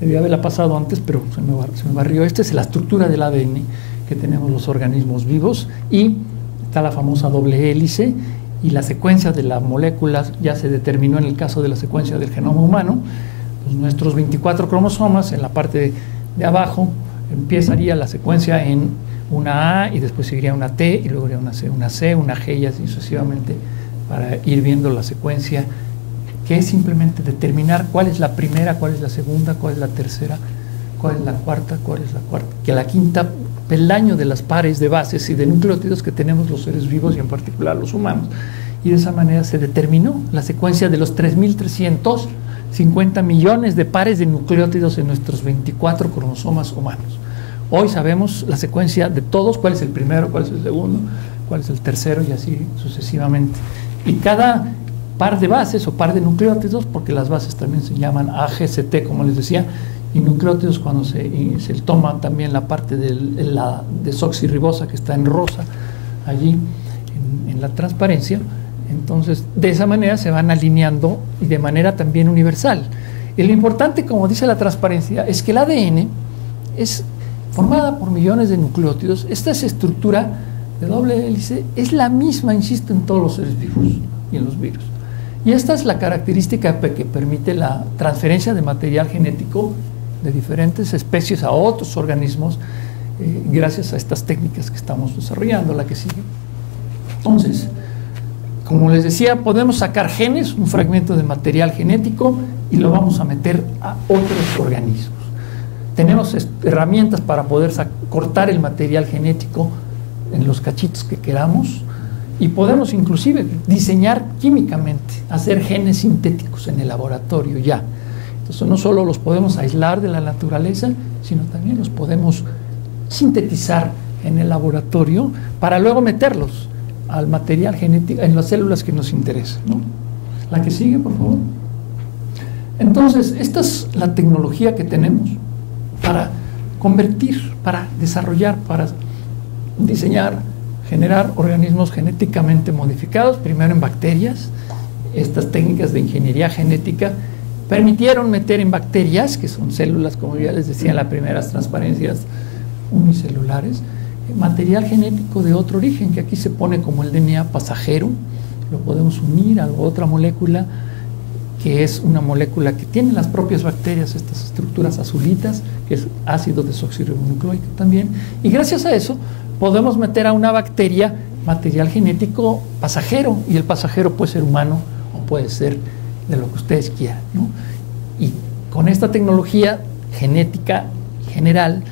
debía haberla pasado antes, pero se me barrió. Esta es la estructura del ADN que tenemos los organismos vivos, y está la famosa doble hélice, y la secuencia de las moléculas ya se determinó en el caso de la secuencia del genoma humano. Pues nuestros 24 cromosomas, en la parte de abajo empezaría la secuencia en una A, y después seguiría una T, y luego iría una C, una G, y así sucesivamente, para ir viendo la secuencia, que es simplemente determinar cuál es la primera, cuál es la segunda, cuál es la tercera, cuál es la cuarta, que la quinta peldaño de las pares de bases y de nucleótidos que tenemos los seres vivos, y en particular los humanos. Y de esa manera se determinó la secuencia de los 3.350 millones de pares de nucleótidos en nuestros 24 cromosomas humanos. Hoy sabemos la secuencia de todos, cuál es el primero, cuál es el segundo, cuál es el tercero, y así sucesivamente. Y cada par de bases o par de nucleótidos, porque las bases también se llaman AGCT, como les decía, y nucleótidos cuando se toma también la parte de la desoxirribosa, que está en rosa allí en la transparencia. Entonces, de esa manera se van alineando, y de manera también universal. Y lo importante, como dice la transparencia, es que el ADN es formada por millones de nucleótidos. Esta estructura de doble hélice es la misma, insisto, en todos los seres vivos y en los virus. Y esta es la característica que permite la transferencia de material genético de diferentes especies a otros organismos, gracias a estas técnicas que estamos desarrollando. La que sigue. Entonces, como les decía, podemos sacar genes, un fragmento de material genético, y lo vamos a meter a otros organismos. Tenemos herramientas para poder cortar el material genético en los cachitos que queramos, y podemos inclusive diseñar químicamente, hacer genes sintéticos en el laboratorio ya. Entonces, no solo los podemos aislar de la naturaleza, sino también los podemos sintetizar en el laboratorio para luego meterlos al material genético en las células que nos interesan, ¿no? La que sigue, por favor. Entonces, esta es la tecnología que tenemos para convertir, para desarrollar, para diseñar, generar organismos genéticamente modificados, primero en bacterias. Estas técnicas de ingeniería genética permitieron meter en bacterias, que son células, como ya les decía en las primeras transparencias, unicelulares, material genético de otro origen, que aquí se pone como el DNA pasajero. Lo podemos unir a otra molécula, que es una molécula que tiene las propias bacterias, estas estructuras azulitas, que es ácido desoxirribonucleico también, y gracias a eso podemos meter a una bacteria material genético pasajero, y el pasajero puede ser humano o puede ser de lo que ustedes quieran, ¿no? Y con esta tecnología genética general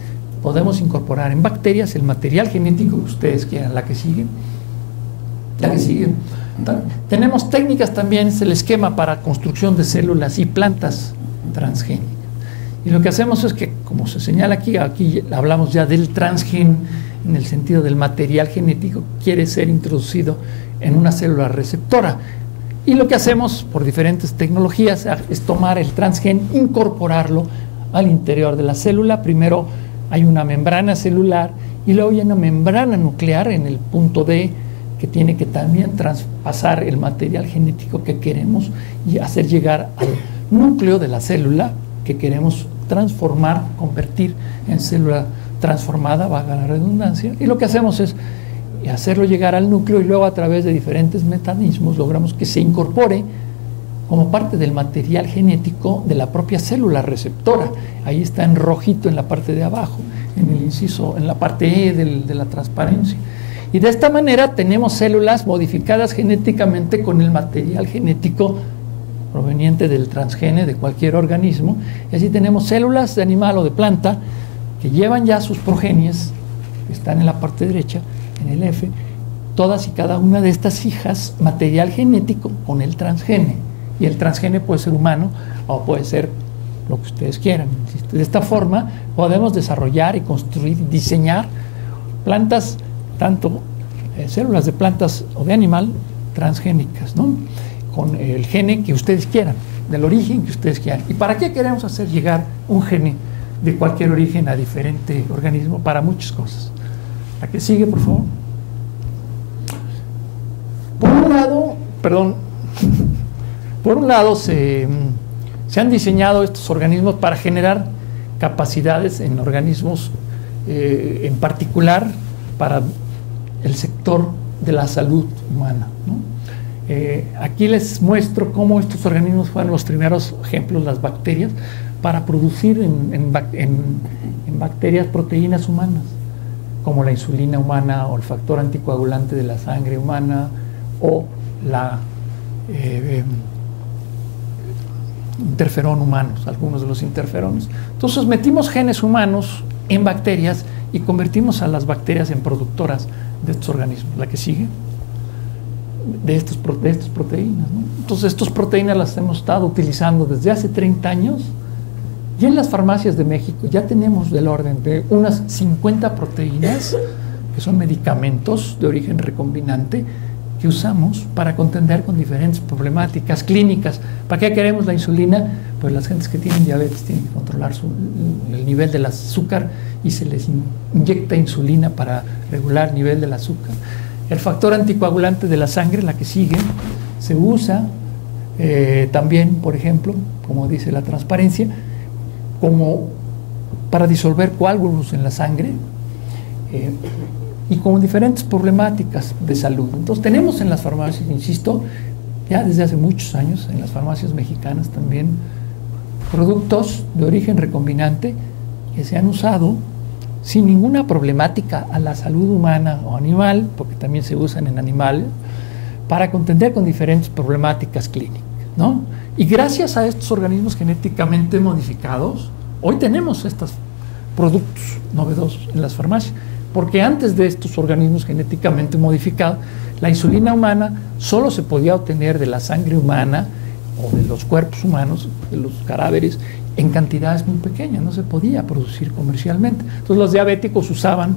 podemos incorporar en bacterias el material genético que ustedes quieran. La que sigue. La que sigue. Tenemos técnicas también, es el esquema para construcción de células y plantas transgénicas. Y lo que hacemos es que, como se señala aquí hablamos ya del transgen, en el sentido del material genético que quiere ser introducido en una célula receptora. Y lo que hacemos por diferentes tecnologías es tomar el transgen, incorporarlo al interior de la célula. Primero hay una membrana celular, y luego hay una membrana nuclear en el punto D, que tiene que también traspasar el material genético que queremos y hacer llegar al núcleo de la célula que queremos transformar, convertir en célula transformada, valga la redundancia. Y lo que hacemos es hacerlo llegar al núcleo, y luego a través de diferentes mecanismos logramos que se incorpore como parte del material genético de la propia célula receptora. Ahí está en rojito en la parte de abajo, en el inciso, en la parte E de la transparencia. Y de esta manera tenemos células modificadas genéticamente con el material genético proveniente del transgene de cualquier organismo. Y así tenemos células de animal o de planta que llevan ya sus progenies, que están en la parte derecha, en el F, todas y cada una de estas hijas material genético con el transgene. Y el transgene puede ser humano o puede ser lo que ustedes quieran. De esta forma podemos desarrollar y construir y diseñar plantas tanto células de plantas o de animal transgénicas, ¿no? Con el gene que ustedes quieran, del origen que ustedes quieran. ¿Y para qué queremos hacer llegar un gene de cualquier origen a diferente organismo? Para muchas cosas. La que sigue, por favor. Por un lado, se han diseñado estos organismos para generar capacidades en organismos, en particular para el sector de la salud humana, ¿no? Aquí les muestro cómo estos organismos fueron los primeros ejemplos, las bacterias, para producir en bacterias proteínas humanas, como la insulina humana o el factor anticoagulante de la sangre humana o la interferón humanos, algunos de los interferones. Entonces metimos genes humanos en bacterias y convertimos a las bacterias en productoras de estos organismos. La que sigue, de estas proteínas, ¿no? Entonces estas proteínas las hemos estado utilizando desde hace 30 años y en las farmacias de México ya tenemos del orden de unas 50 proteínas que son medicamentos de origen recombinante que usamos para contender con diferentes problemáticas clínicas. ¿Para qué queremos la insulina? Pues las gentes que tienen diabetes tienen que controlar el nivel del azúcar y se les inyecta insulina para regular el nivel del azúcar. El factor anticoagulante de la sangre, la que sigue, se usa también, por ejemplo, como dice la transparencia, como para disolver coágulos en la sangre, y con diferentes problemáticas de salud. Entonces tenemos en las farmacias, insisto, ya desde hace muchos años, en las farmacias mexicanas también, productos de origen recombinante que se han usado sin ninguna problemática a la salud humana o animal, porque también se usan en animales, para contender con diferentes problemáticas clínicas, ¿no? Y gracias a estos organismos genéticamente modificados, hoy tenemos estos productos novedosos en las farmacias. Porque antes de estos organismos genéticamente modificados, la insulina humana solo se podía obtener de la sangre humana o de los cuerpos humanos, de los cadáveres, en cantidades muy pequeñas, no se podía producir comercialmente. Entonces los diabéticos usaban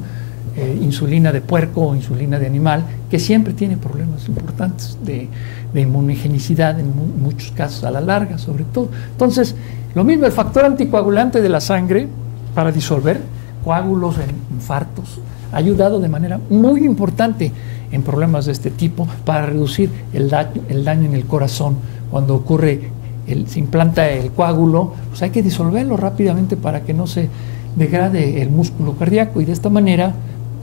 insulina de puerco o insulina de animal, que siempre tiene problemas importantes de inmunogenicidad en muchos casos, a la larga sobre todo. Entonces, lo mismo, el factor anticoagulante de la sangre para disolver coágulos en infartos, ha ayudado de manera muy importante en problemas de este tipo para reducir el daño en el corazón. Cuando ocurre, se implanta el coágulo, pues hay que disolverlo rápidamente para que no se degrade el músculo cardíaco, y de esta manera,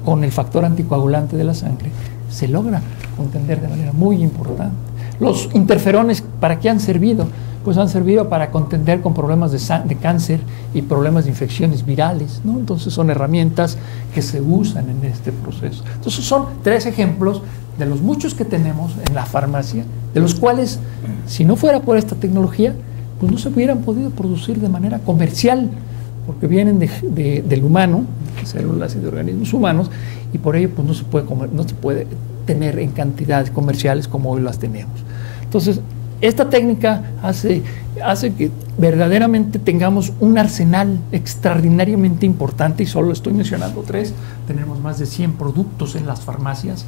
con el factor anticoagulante de la sangre, se logra contender de manera muy importante. Los interferones, ¿para qué han servido? Pues han servido para contender con problemas de cáncer y problemas de infecciones virales, ¿no? Entonces son herramientas que se usan en este proceso. Entonces son 3 ejemplos de los muchos que tenemos en la farmacia, de los cuales, si no fuera por esta tecnología, pues no se hubieran podido producir de manera comercial, porque vienen del humano, de células y de organismos humanos, y por ello pues no se puede tener en cantidades comerciales como hoy las tenemos. Entonces, esta técnica hace que verdaderamente tengamos un arsenal extraordinariamente importante, y solo estoy mencionando 3. Tenemos más de 100 productos en las farmacias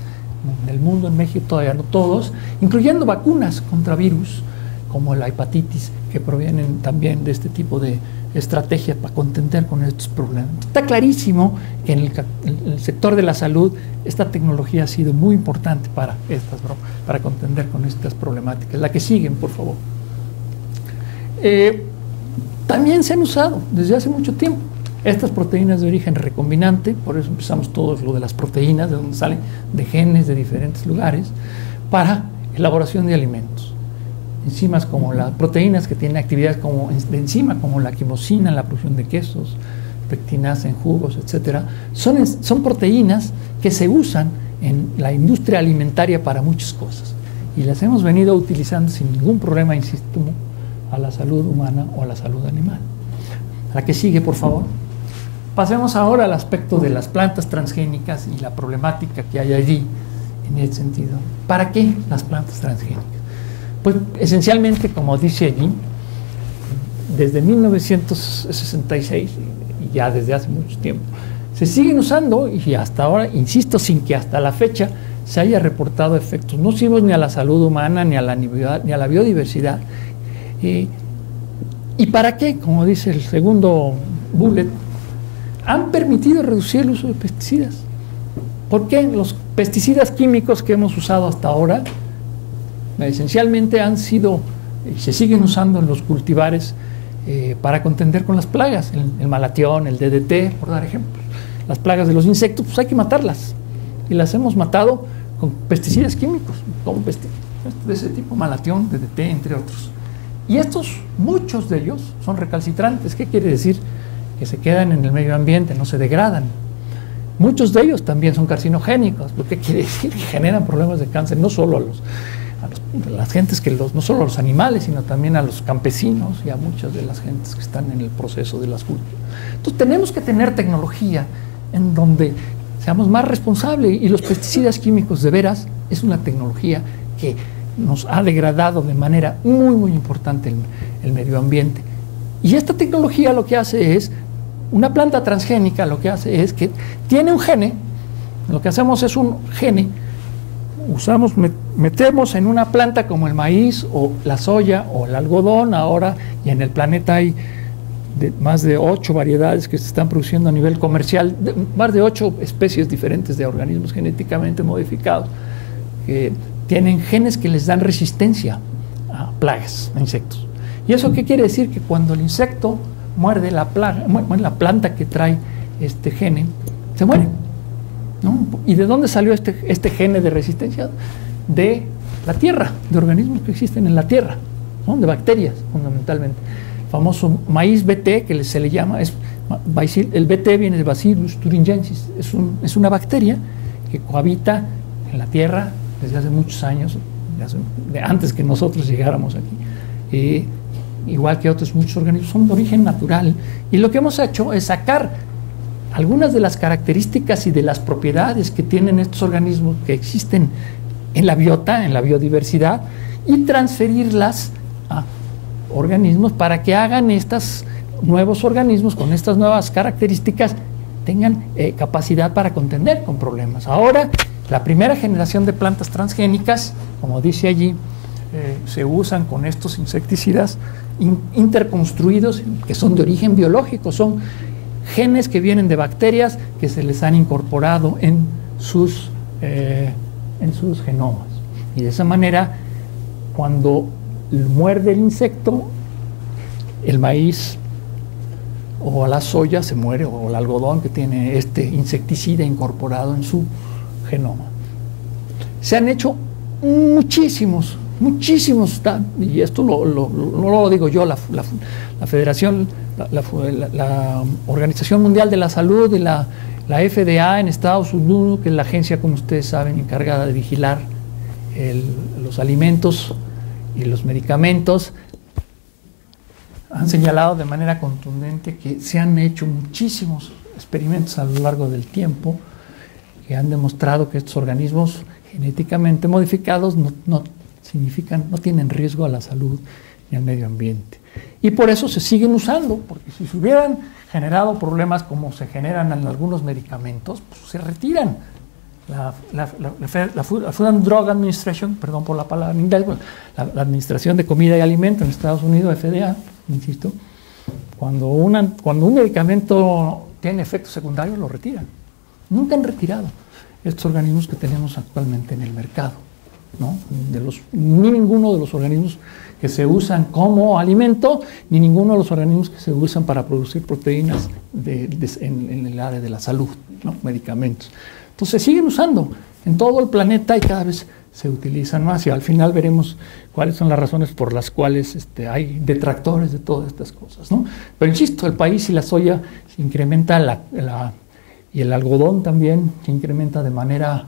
del mundo, en México todavía no todos, incluyendo vacunas contra virus, como la hepatitis, que provienen también de este tipo de estrategia para contender con estos problemas. Está clarísimo que en el sector de la salud esta tecnología ha sido muy importante para contender con estas problemáticas. La que siguen, por favor. También se han usado desde hace mucho tiempo estas proteínas de origen recombinante, por eso empezamos todos lo de las proteínas, de donde salen de genes de diferentes lugares, para elaboración de alimentos. Enzimas como las proteínas que tienen actividades de enzima, como la quimosina en la producción de quesos, pectinasa en jugos, etcétera, son proteínas que se usan en la industria alimentaria para muchas cosas, y las hemos venido utilizando sin ningún problema, insisto, a la salud humana o a la salud animal. La que sigue, por favor. Pasemos ahora al aspecto de las plantas transgénicas y la problemática que hay allí en ese sentido. ¿Para qué las plantas transgénicas? Pues esencialmente, como dice allí, desde 1966, y ya desde hace mucho tiempo, se siguen usando, y hasta ahora, insisto, sin que hasta la fecha se haya reportado efectos nocivos ni a la salud humana, ni a la biodiversidad. ¿Y para qué? Como dice el segundo bullet, han permitido reducir el uso de pesticidas. ¿Por qué? Los pesticidas químicos que hemos usado hasta ahora esencialmente han sido y se siguen usando en los cultivares para contender con las plagas, el malatión, el DDT, por dar ejemplos. Las plagas de los insectos, pues hay que matarlas, y las hemos matado con pesticidas químicos, como de ese tipo, malatión, DDT, entre otros. Y estos, muchos de ellos, son recalcitrantes. ¿Qué quiere decir? Que se quedan en el medio ambiente, no se degradan. Muchos de ellos también son carcinogénicos. ¿Lo que quiere decir? Que generan problemas de cáncer, no solo a las gentes, no solo a los animales, sino también a los campesinos y a muchas de las gentes que están en el proceso de las cultivos. Entonces tenemos que tener tecnología en donde seamos más responsables, y los pesticidas químicos de veras es una tecnología que nos ha degradado de manera muy, muy importante el medio ambiente. Y esta tecnología lo que hace es, una planta transgénica lo que hace es que tiene un gene, lo que hacemos es un gene, metemos en una planta como el maíz o la soya o el algodón ahora, y en el planeta hay más de 8 variedades que se están produciendo a nivel comercial, más de 8 especies diferentes de organismos genéticamente modificados, que tienen genes que les dan resistencia a plagas, a insectos. ¿Y eso qué quiere decir? Que cuando el insecto muerde la planta que trae este gene, se muere, ¿no? ¿Y de dónde salió este gene de resistencia? De la tierra, de organismos que existen en la tierra, ¿no? De bacterias, fundamentalmente. El famoso maíz BT, que se le llama, el BT viene de Bacillus thuringiensis, es una bacteria que cohabita en la tierra desde hace muchos años, antes que nosotros llegáramos aquí. Igual que otros muchos organismos, son de origen natural, y lo que hemos hecho es sacar algunas de las características y de las propiedades que tienen estos organismos que existen en la biota, en la biodiversidad, y transferirlas a organismos para que hagan estos nuevos organismos con estas nuevas características, tengan capacidad para contender con problemas. Ahora, la primera generación de plantas transgénicas, como dice allí, se usan con estos insecticidas interconstruidos que son de origen biológico, son genes que vienen de bacterias que se les han incorporado en sus genomas. Y de esa manera, cuando muerde el insecto, el maíz o la soya se muere, o el algodón que tiene este insecticida incorporado en su genoma. Se han hecho muchísimos, y esto no lo digo yo, la Federación, la Organización Mundial de la Salud y la FDA en Estados Unidos, que es la agencia, como ustedes saben, encargada de vigilar los alimentos y los medicamentos, han señalado de manera contundente que se han hecho muchísimos experimentos a lo largo del tiempo que han demostrado que estos organismos genéticamente modificados no tienen riesgo a la salud ni al medio ambiente. Y por eso se siguen usando, porque si se hubieran generado problemas como se generan en algunos medicamentos, pues se retiran. La Food and Drug Administration, perdón por la palabra en inglés, la Administración de Comida y Alimento en Estados Unidos, FDA, insisto, cuando un medicamento tiene efectos secundarios, lo retiran. Nunca han retirado estos organismos que tenemos actualmente en el mercado, ¿no? Ni ninguno de los organismos que se usan como alimento, ni ninguno de los organismos que se usan para producir proteínas en el área de la salud, ¿no? Medicamentos. Entonces se siguen usando en todo el planeta y cada vez se utilizan más, y al final veremos cuáles son las razones por las cuales hay detractores de todas estas cosas, ¿no? Pero insisto, el país y la soya se incrementa, y el algodón también se incrementa de manera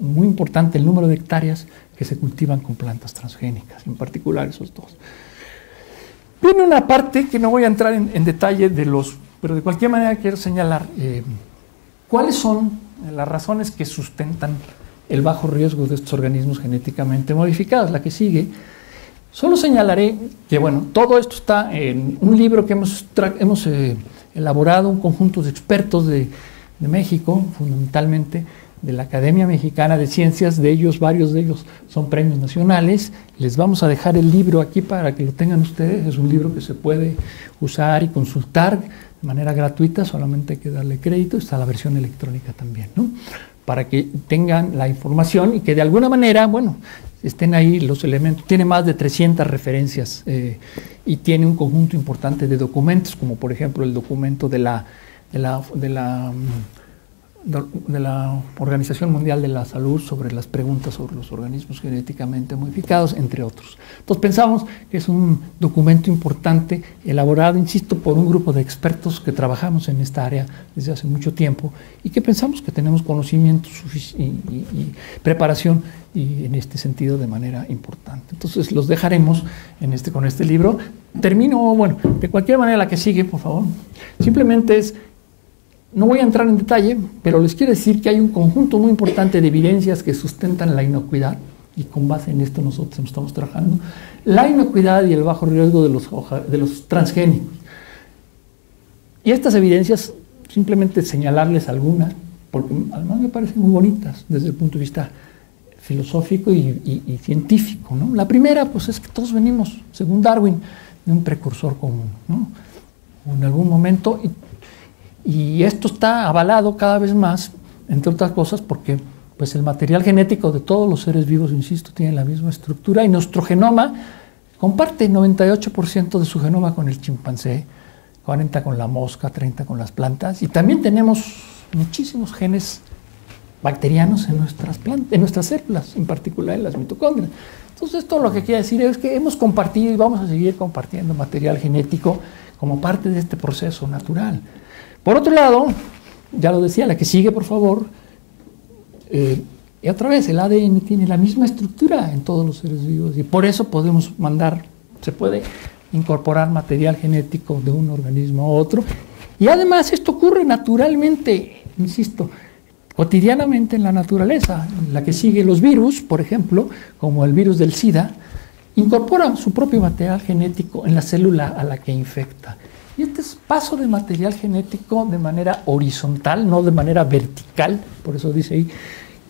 muy importante el número de hectáreas que se cultivan con plantas transgénicas, en particular esos dos. Viene una parte que no voy a entrar en detalle pero de cualquier manera quiero señalar cuáles son las razones que sustentan el bajo riesgo de estos organismos genéticamente modificados. La que sigue, solo señalaré que, bueno, todo esto está en un libro que hemos elaborado un conjunto de expertos de México, fundamentalmente, de la Academia Mexicana de Ciencias, de ellos, varios de ellos son premios nacionales. Les vamos a dejar el libro aquí para que lo tengan ustedes. Es un libro que se puede usar y consultar de manera gratuita, solamente hay que darle crédito. Está la versión electrónica también, ¿no? Para que tengan la información y que de alguna manera, bueno, estén ahí los elementos. Tiene más de 300 referencias y tiene un conjunto importante de documentos, como por ejemplo el documento de la Organización Mundial de la Salud sobre las preguntas sobre los organismos genéticamente modificados, entre otros. Entonces pensamos que es un documento importante, elaborado, insisto, por un grupo de expertos que trabajamos en esta área desde hace mucho tiempo y que pensamos que tenemos conocimiento y preparación y en este sentido de manera importante. Entonces los dejaremos con este libro. Termino, bueno, de cualquier manera la que sigue, por favor. Simplemente es, no voy a entrar en detalle, pero les quiero decir que hay un conjunto muy importante de evidencias que sustentan la inocuidad, y con base en esto nosotros estamos trabajando, la inocuidad y el bajo riesgo de los transgénicos. Y estas evidencias, simplemente señalarles algunas, porque además me parecen muy bonitas desde el punto de vista filosófico y científico, ¿no? La primera, pues es que todos venimos, según Darwin, de un precursor común, ¿no? En algún momento, y esto está avalado cada vez más, entre otras cosas, porque pues, el material genético de todos los seres vivos, insisto, tiene la misma estructura, y nuestro genoma comparte 98% de su genoma con el chimpancé, 40% con la mosca, 30% con las plantas, y también tenemos muchísimos genes bacterianos en nuestras células, en particular en las mitocondrias. Entonces, esto lo que quiere decir es que hemos compartido y vamos a seguir compartiendo material genético como parte de este proceso natural. Por otro lado, ya lo decía, la que sigue, por favor, y otra vez, el ADN tiene la misma estructura en todos los seres vivos y por eso podemos se puede incorporar material genético de un organismo a otro. Y además esto ocurre naturalmente, insisto, cotidianamente en la naturaleza. La que sigue, los virus, por ejemplo, como el virus del SIDA, incorporan su propio material genético en la célula a la que infecta. Y este es paso de material genético de manera horizontal, no de manera vertical, por eso dice ahí,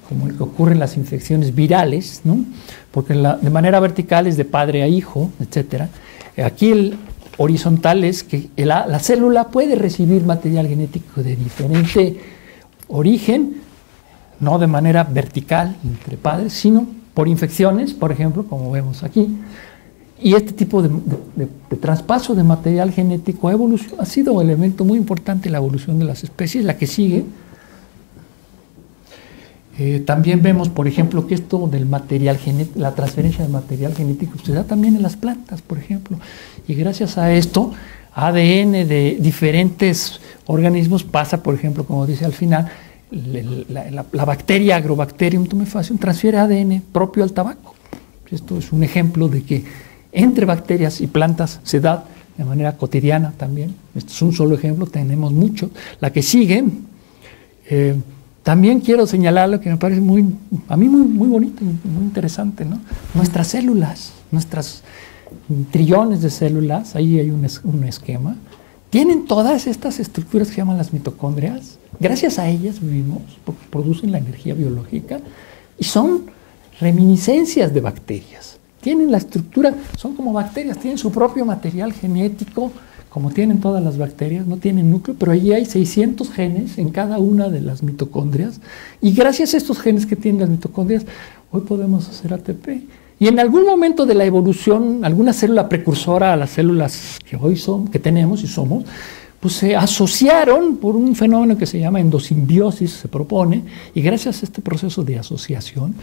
como el que ocurre en las infecciones virales, ¿no? Porque de manera vertical es de padre a hijo, etc. Aquí el horizontal es que la célula puede recibir material genético de diferente origen, no de manera vertical entre padres, sino por infecciones, por ejemplo, como vemos aquí. Y este tipo de traspaso de material genético ha sido un elemento muy importante en la evolución de las especies. La que sigue, también vemos, por ejemplo, que esto del material genético, la transferencia de material genético se da también en las plantas, por ejemplo. Y gracias a esto, ADN de diferentes organismos pasa, por ejemplo, como dice al final, la bacteria Agrobacterium tumefacium transfiere ADN propio al tabaco. Esto es un ejemplo de que entre bacterias y plantas se da de manera cotidiana también. Este es un solo ejemplo, tenemos muchos. La que sigue, también quiero señalar lo que me parece a mí muy bonito, muy interesante, ¿no? Nuestras células, nuestras trillones de células, ahí hay un esquema, tienen todas estas estructuras que se llaman las mitocondrias. Gracias a ellas vivimos, porque producen la energía biológica y son reminiscencias de bacterias. Tienen la estructura, son como bacterias, tienen su propio material genético, como tienen todas las bacterias, no tienen núcleo, pero allí hay 600 genes en cada una de las mitocondrias, y gracias a estos genes que tienen las mitocondrias, hoy podemos hacer ATP. Y en algún momento de la evolución, alguna célula precursora a las células que hoy tenemos y somos, pues se asociaron por un fenómeno que se llama endosimbiosis, se propone, y gracias a este proceso de asociación,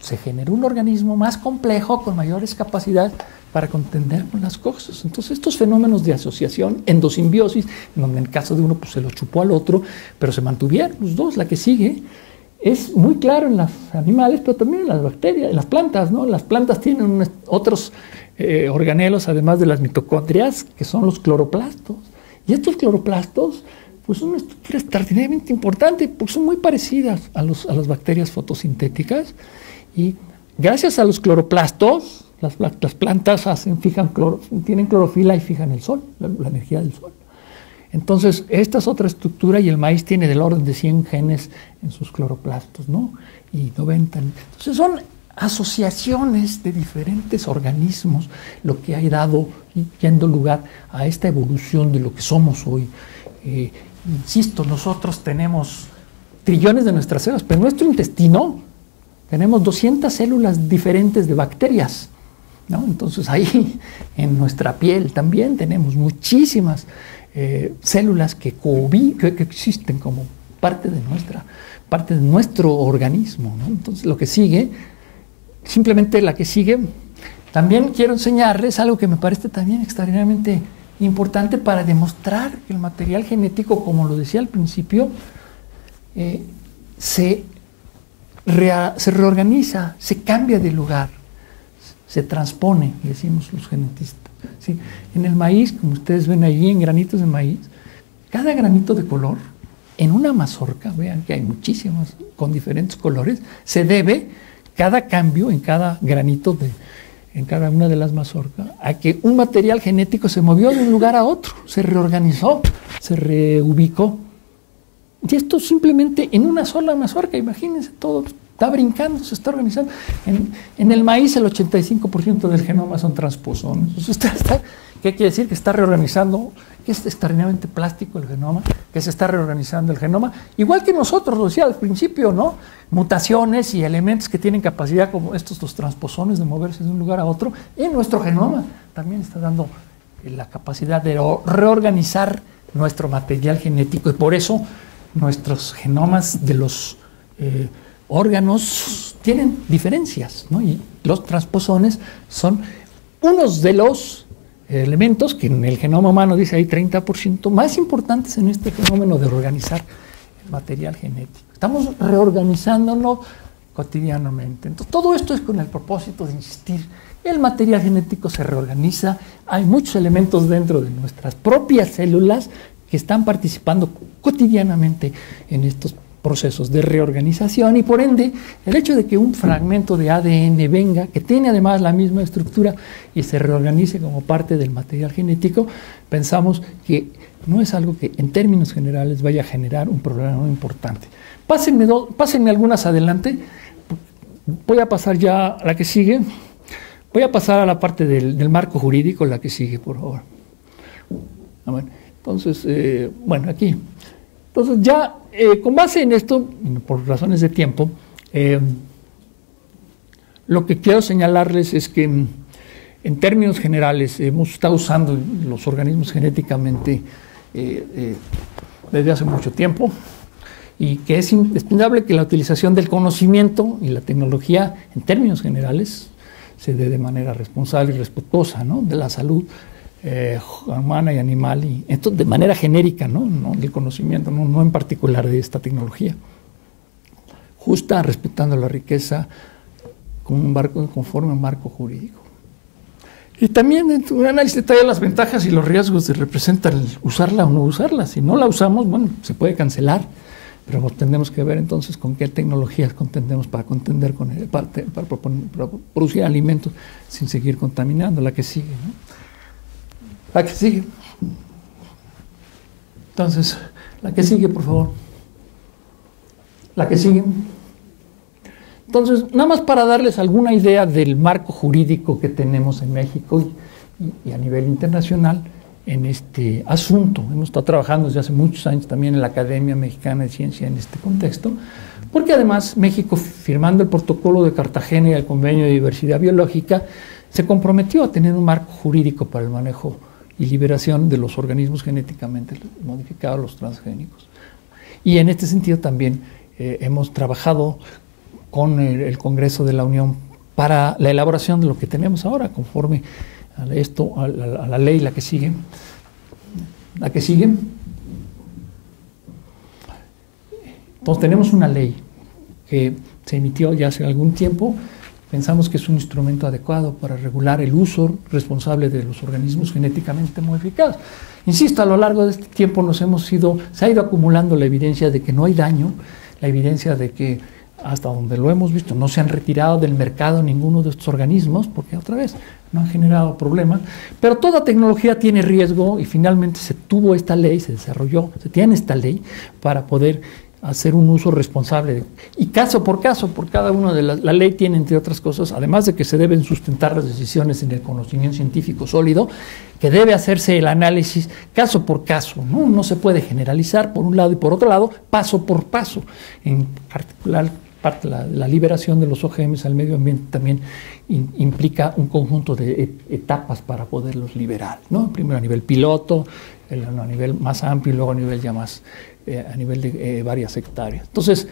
se generó un organismo más complejo, con mayores capacidades para contender con las cosas. Entonces, estos fenómenos de asociación, endosimbiosis, donde en el caso de uno pues, se lo chupó al otro, pero se mantuvieron los dos. La que sigue es muy claro en los animales, pero también en las bacterias, en las plantas, ¿no? Las plantas tienen otros organelos, además de las mitocondrias, que son los cloroplastos. Y estos cloroplastos pues son una estructura extraordinariamente importante, porque son muy parecidas a las bacterias fotosintéticas. Y gracias a los cloroplastos, las plantas tienen clorofila y fijan el sol, la energía del sol. Entonces, esta es otra estructura y el maíz tiene del orden de 100 genes en sus cloroplastos, ¿no? Y 90. Entonces, son asociaciones de diferentes organismos lo que ha dado y dando lugar a esta evolución de lo que somos hoy. Insisto, nosotros tenemos trillones de nuestras células, pero en nuestro intestino tenemos 200 células diferentes de bacterias, ¿no? Entonces ahí en nuestra piel también tenemos muchísimas células que existen como parte de nuestro organismo, ¿no? Entonces lo que sigue, simplemente la que sigue, también quiero enseñarles algo que me parece también extraordinariamente importante para demostrar que el material genético, como lo decía al principio, se reorganiza, se cambia de lugar, se transpone, decimos los genetistas, ¿sí? En el maíz, como ustedes ven allí en granitos de maíz, cada granito de color en una mazorca, vean que hay muchísimas con diferentes colores, se debe cada cambio en cada granito en cada una de las mazorcas a que un material genético se movió de un lugar a otro, se reorganizó, se reubicó. Y esto simplemente en una sola mazorca, imagínense, todo está brincando, se está organizando. En el maíz el 85% del genoma son transposones. ¿Qué quiere decir? Que está reorganizando, que es extraordinariamente plástico el genoma, que se está reorganizando el genoma, igual que nosotros, lo decía al principio, ¿no? Mutaciones y elementos que tienen capacidad como los transposones de moverse de un lugar a otro, en nuestro genoma también está dando la capacidad de reorganizar nuestro material genético, y por eso nuestros genomas de los órganos tienen diferencias, ¿no? Y los transposones son unos de los elementos que en el genoma humano, dice ahí 30%, más importantes en este fenómeno de organizar el material genético. Estamos reorganizándolo cotidianamente. Entonces, todo esto es con el propósito de insistir. El material genético se reorganiza, hay muchos elementos dentro de nuestras propias células que están participando cotidianamente en estos procesos de reorganización, y por ende el hecho de que un fragmento de ADN venga, que tiene además la misma estructura y se reorganice como parte del material genético, pensamos que no es algo que en términos generales vaya a generar un problema muy importante. Pásenme algunas adelante, voy a pasar ya a la que sigue, voy a pasar a la parte del marco jurídico, la que sigue, por favor. Entonces, bueno, aquí. Entonces ya, con base en esto, por razones de tiempo, lo que quiero señalarles es que en términos generales hemos estado usando los organismos genéticamente desde hace mucho tiempo, y que es indispensable que la utilización del conocimiento y la tecnología en términos generales se dé de manera responsable y respetuosa, ¿no?, de la salud humana y animal, y esto de manera genérica, ¿no? No del conocimiento, no en particular de esta tecnología. Justa, respetando la riqueza conforme a un marco jurídico. Y también en un análisis detallado de las ventajas y los riesgos de representar usarla o no usarla. Si no la usamos, bueno, se puede cancelar, pero tendremos que ver entonces con qué tecnologías contendemos para contender con para producir alimentos sin seguir contaminando. La que sigue, ¿no? La que sigue. Entonces, la que sigue, por favor. La que sigue. Entonces, nada más para darles alguna idea del marco jurídico que tenemos en México y a nivel internacional en este asunto. Hemos estado trabajando desde hace muchos años también en la Academia Mexicana de Ciencia en este contexto, porque además México, firmando el protocolo de Cartagena y el Convenio de Diversidad Biológica, se comprometió a tener un marco jurídico para el manejo y liberación de los organismos genéticamente modificados, los transgénicos. Y en este sentido también hemos trabajado con el Congreso de la Unión para la elaboración de lo que tenemos ahora, conforme a la ley, la que sigue. La que sigue. Entonces tenemos una ley que se emitió ya hace algún tiempo. Pensamos que es un instrumento adecuado para regular el uso responsable de los organismos genéticamente modificados. Insisto, a lo largo de este tiempo se ha ido acumulando la evidencia de que no hay daño, la evidencia de que hasta donde lo hemos visto, no se han retirado del mercado ninguno de estos organismos, porque otra vez no han generado problemas, pero toda tecnología tiene riesgo y finalmente se tuvo esta ley, se desarrolló, se tiene esta ley para poder hacer un uso responsable. Y caso por caso, por cada una de la ley tiene, entre otras cosas, además de que se deben sustentar las decisiones en el conocimiento científico sólido, que debe hacerse el análisis caso por caso, ¿no? No se puede generalizar por un lado y por otro lado, paso por paso. En particular, la liberación de los OGMs al medio ambiente también implica un conjunto de etapas para poderlos liberar, ¿no? Primero a nivel piloto, a nivel más amplio y luego a nivel ya más a nivel de varias hectáreas. Entonces,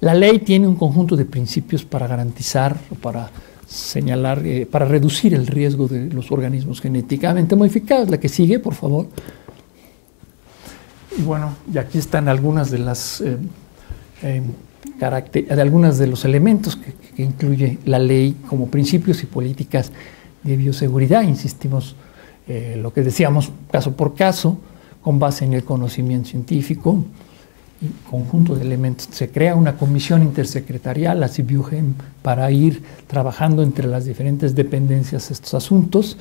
la ley tiene un conjunto de principios para garantizar, para señalar, para reducir el riesgo de los organismos genéticamente modificados. La que sigue, por favor. Y bueno, y aquí están algunas de las de algunos de los elementos que incluye la ley como principios y políticas de bioseguridad. Insistimos, lo que decíamos, caso por caso, con base en el conocimiento científico y conjunto de elementos. Se crea una comisión intersecretarial, la CIBIUGEM, para ir trabajando entre las diferentes dependencias estos asuntos,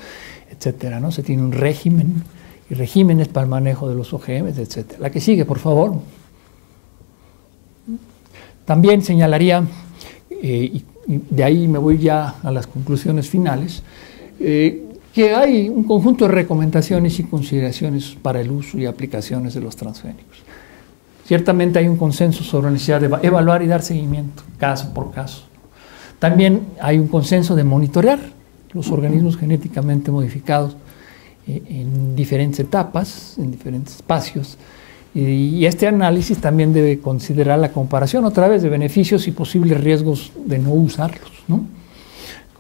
etcétera, ¿no? Se tiene un régimen y regímenes para el manejo de los OGMs, etcétera. La que sigue, por favor. También señalaría, y de ahí me voy ya a las conclusiones finales, que hay un conjunto de recomendaciones y consideraciones para el uso y aplicaciones de los transgénicos. Ciertamente hay un consenso sobre la necesidad de evaluar y dar seguimiento, caso por caso. También hay un consenso de monitorear los organismos genéticamente modificados en diferentes etapas, en diferentes espacios, y este análisis también debe considerar la comparación otra vez de beneficios y posibles riesgos de no usarlos, ¿no?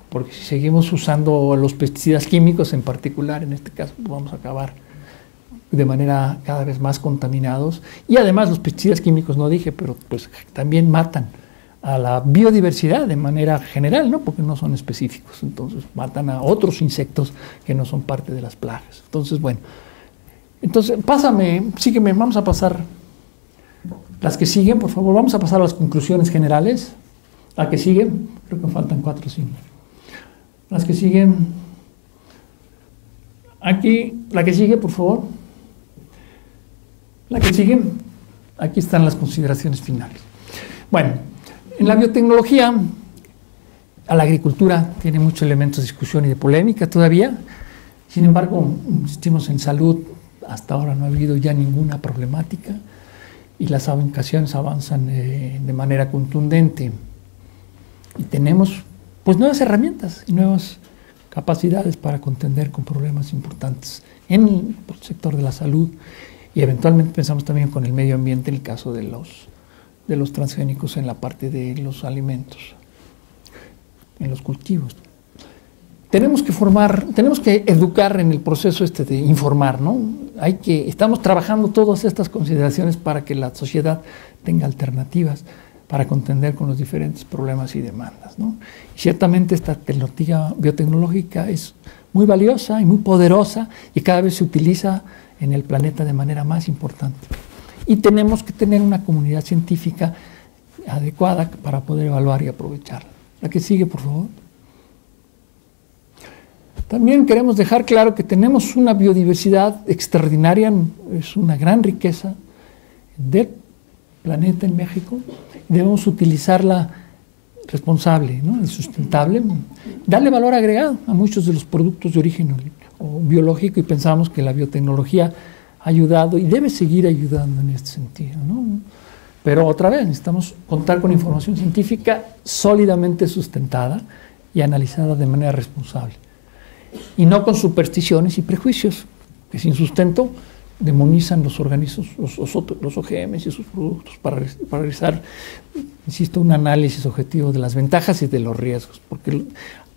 Porque si seguimos usando los pesticidas químicos en particular, en este caso, pues vamos a acabar de manera cada vez más contaminados. Y además los pesticidas químicos, no dije, pero pues también matan a la biodiversidad de manera general, ¿no? Porque no son específicos. Entonces matan a otros insectos que no son parte de las plagas. Entonces, bueno. Entonces, sígueme, vamos a pasar las que siguen, por favor. Vamos a pasar a las conclusiones generales. La que sigue, creo que faltan 4 o 5. Las que siguen. Aquí, la que sigue, por favor. La que sigue. Aquí están las consideraciones finales. Bueno, en la biotecnología, a la agricultura tiene muchos elementos de discusión y de polémica todavía. Sin embargo, insistimos en salud, hasta ahora no ha habido ya ninguna problemática y las aplicaciones avanzan de manera contundente. Y tenemos pues nuevas herramientas y nuevas capacidades para contender con problemas importantes en el sector de la salud y eventualmente pensamos también con el medio ambiente en el caso de los transgénicos en la parte de los alimentos, en los cultivos. Tenemos que educar en el proceso de informar, ¿no? Estamos trabajando todas estas consideraciones para que la sociedad tenga alternativas para contender con los diferentes problemas y demandas, ¿no? Y ciertamente esta tecnología biotecnológica es muy valiosa y muy poderosa y cada vez se utiliza en el planeta de manera más importante. Y tenemos que tener una comunidad científica adecuada para poder evaluar y aprovecharla. La que sigue, por favor. También queremos dejar claro que tenemos una biodiversidad extraordinaria, es una gran riqueza del planeta en México. Debemos utilizarla responsable, ¿no? Sustentable, darle valor agregado a muchos de los productos de origen biológico y pensamos que la biotecnología ha ayudado y debe seguir ayudando en este sentido, ¿no? Pero otra vez necesitamos contar con información científica sólidamente sustentada y analizada de manera responsable. Y no con supersticiones y prejuicios que sin sustento demonizan los organismos, los OGMs y sus productos para realizar, insisto, un análisis objetivo de las ventajas y de los riesgos, porque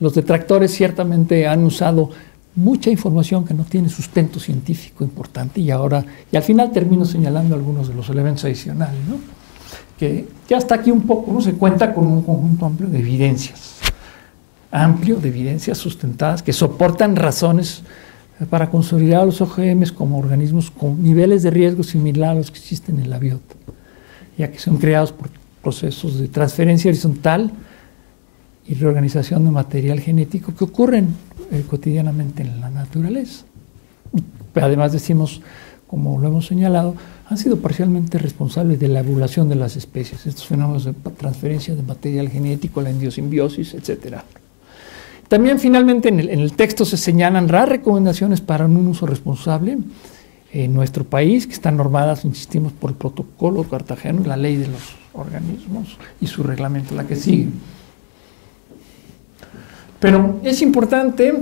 los detractores ciertamente han usado mucha información que no tiene sustento científico importante y al final termino señalando algunos de los elementos adicionales, ¿no? Que ya hasta aquí un poco, ¿no? Se cuenta con un conjunto amplio de evidencias sustentadas que soportan razones para consolidar a los OGMs como organismos con niveles de riesgo similares a los que existen en la biota, ya que son creados por procesos de transferencia horizontal y reorganización de material genético que ocurren cotidianamente en la naturaleza. Además decimos, como lo hemos señalado, han sido parcialmente responsables de la evolución de las especies, estos fenómenos de transferencia de material genético, la endosimbiosis, etc. También finalmente en el texto se señalan las recomendaciones para un uso responsable en nuestro país, que están normadas, insistimos, por el protocolo cartageno, la ley de los organismos y su reglamento, la que sigue. Pero es importante,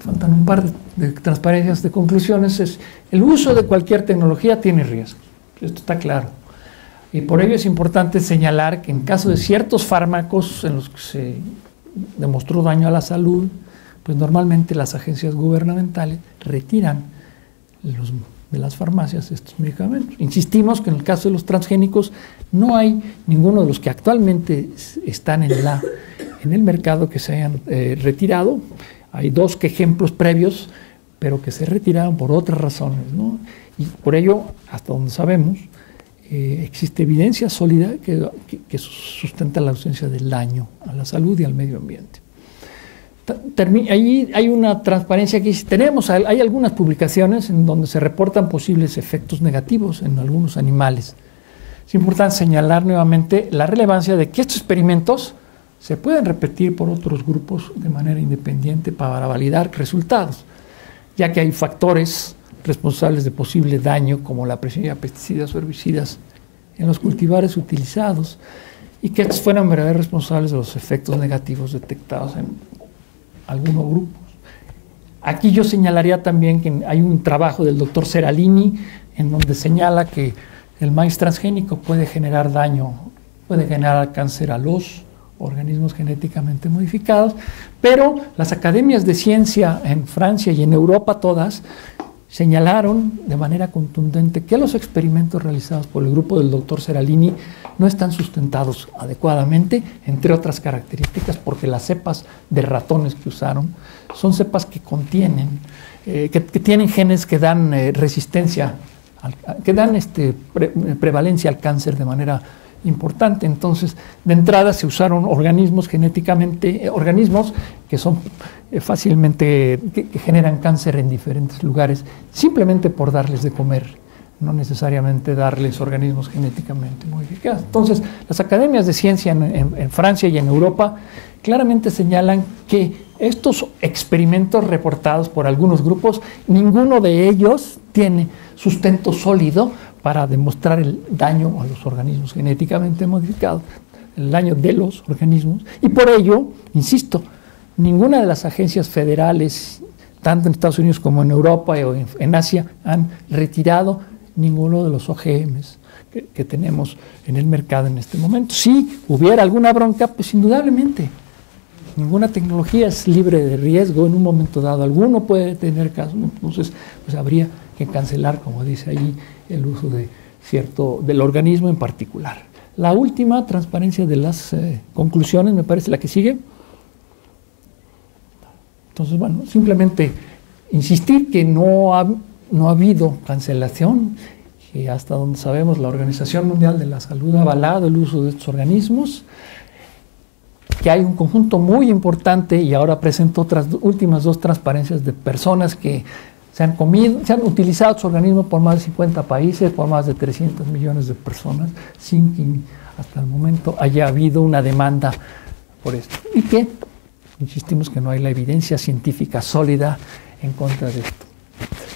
faltan un par de transparencias, de conclusiones, es el uso de cualquier tecnología tiene riesgos, esto está claro. Y por ello es importante señalar que en caso de ciertos fármacos en los que se demostró daño a la salud, pues normalmente las agencias gubernamentales retiran de las farmacias estos medicamentos. Insistimos que en el caso de los transgénicos no hay ninguno de los que actualmente están en el mercado que se hayan retirado. Hay dos ejemplos previos, pero que se retiraron por otras razones, ¿no? Y por ello, hasta donde sabemos, existe evidencia sólida que sustenta la ausencia del daño a la salud y al medio ambiente. Ahí hay una transparencia que hay algunas publicaciones en donde se reportan posibles efectos negativos en algunos animales. Es importante señalar nuevamente la relevancia de que estos experimentos se pueden repetir por otros grupos de manera independiente para validar resultados, ya que hay factores responsables de posible daño como la presencia de pesticidas o herbicidas en los cultivares utilizados y que estos fueran verdaderos responsables de los efectos negativos detectados en algunos grupos. Aquí yo señalaría también que hay un trabajo del doctor Seralini en donde señala que el maíz transgénico puede generar daño, puede generar cáncer a los organismos genéticamente modificados, pero las academias de ciencia en Francia y en Europa todas señalaron de manera contundente que los experimentos realizados por el grupo del doctor Seralini no están sustentados adecuadamente, entre otras características, porque las cepas de ratones que usaron son cepas que contienen, que tienen genes que dan resistencia, que dan prevalencia al cáncer de manera importante. Entonces, de entrada se usaron organismos que son fácilmente, que generan cáncer en diferentes lugares, simplemente por darles de comer, no necesariamente darles organismos genéticamente modificados. Entonces, las academias de ciencia en Francia y en Europa claramente señalan que estos experimentos reportados por algunos grupos, ninguno de ellos tiene sustento sólido para demostrar el daño a los organismos genéticamente modificados, el daño de los organismos, y por ello, insisto, ninguna de las agencias federales, tanto en Estados Unidos como en Europa o en Asia, han retirado ninguno de los OGMs que tenemos en el mercado en este momento. Si hubiera alguna bronca, pues indudablemente, ninguna tecnología es libre de riesgo en un momento dado, alguno puede tener caso, entonces pues habría que cancelar, como dice ahí, el uso del organismo en particular. La última transparencia de las conclusiones, me parece la que sigue. Entonces, bueno, simplemente insistir que no ha habido cancelación, que hasta donde sabemos la Organización Mundial de la Salud ha avalado el uso de estos organismos, que hay un conjunto muy importante, y ahora presento otras últimas dos transparencias de personas que se han utilizado estos organismos por más de 50 países, por más de 300 millones de personas, sin que hasta el momento haya habido una demanda por esto. Y que, insistimos que no hay la evidencia científica sólida en contra de esto.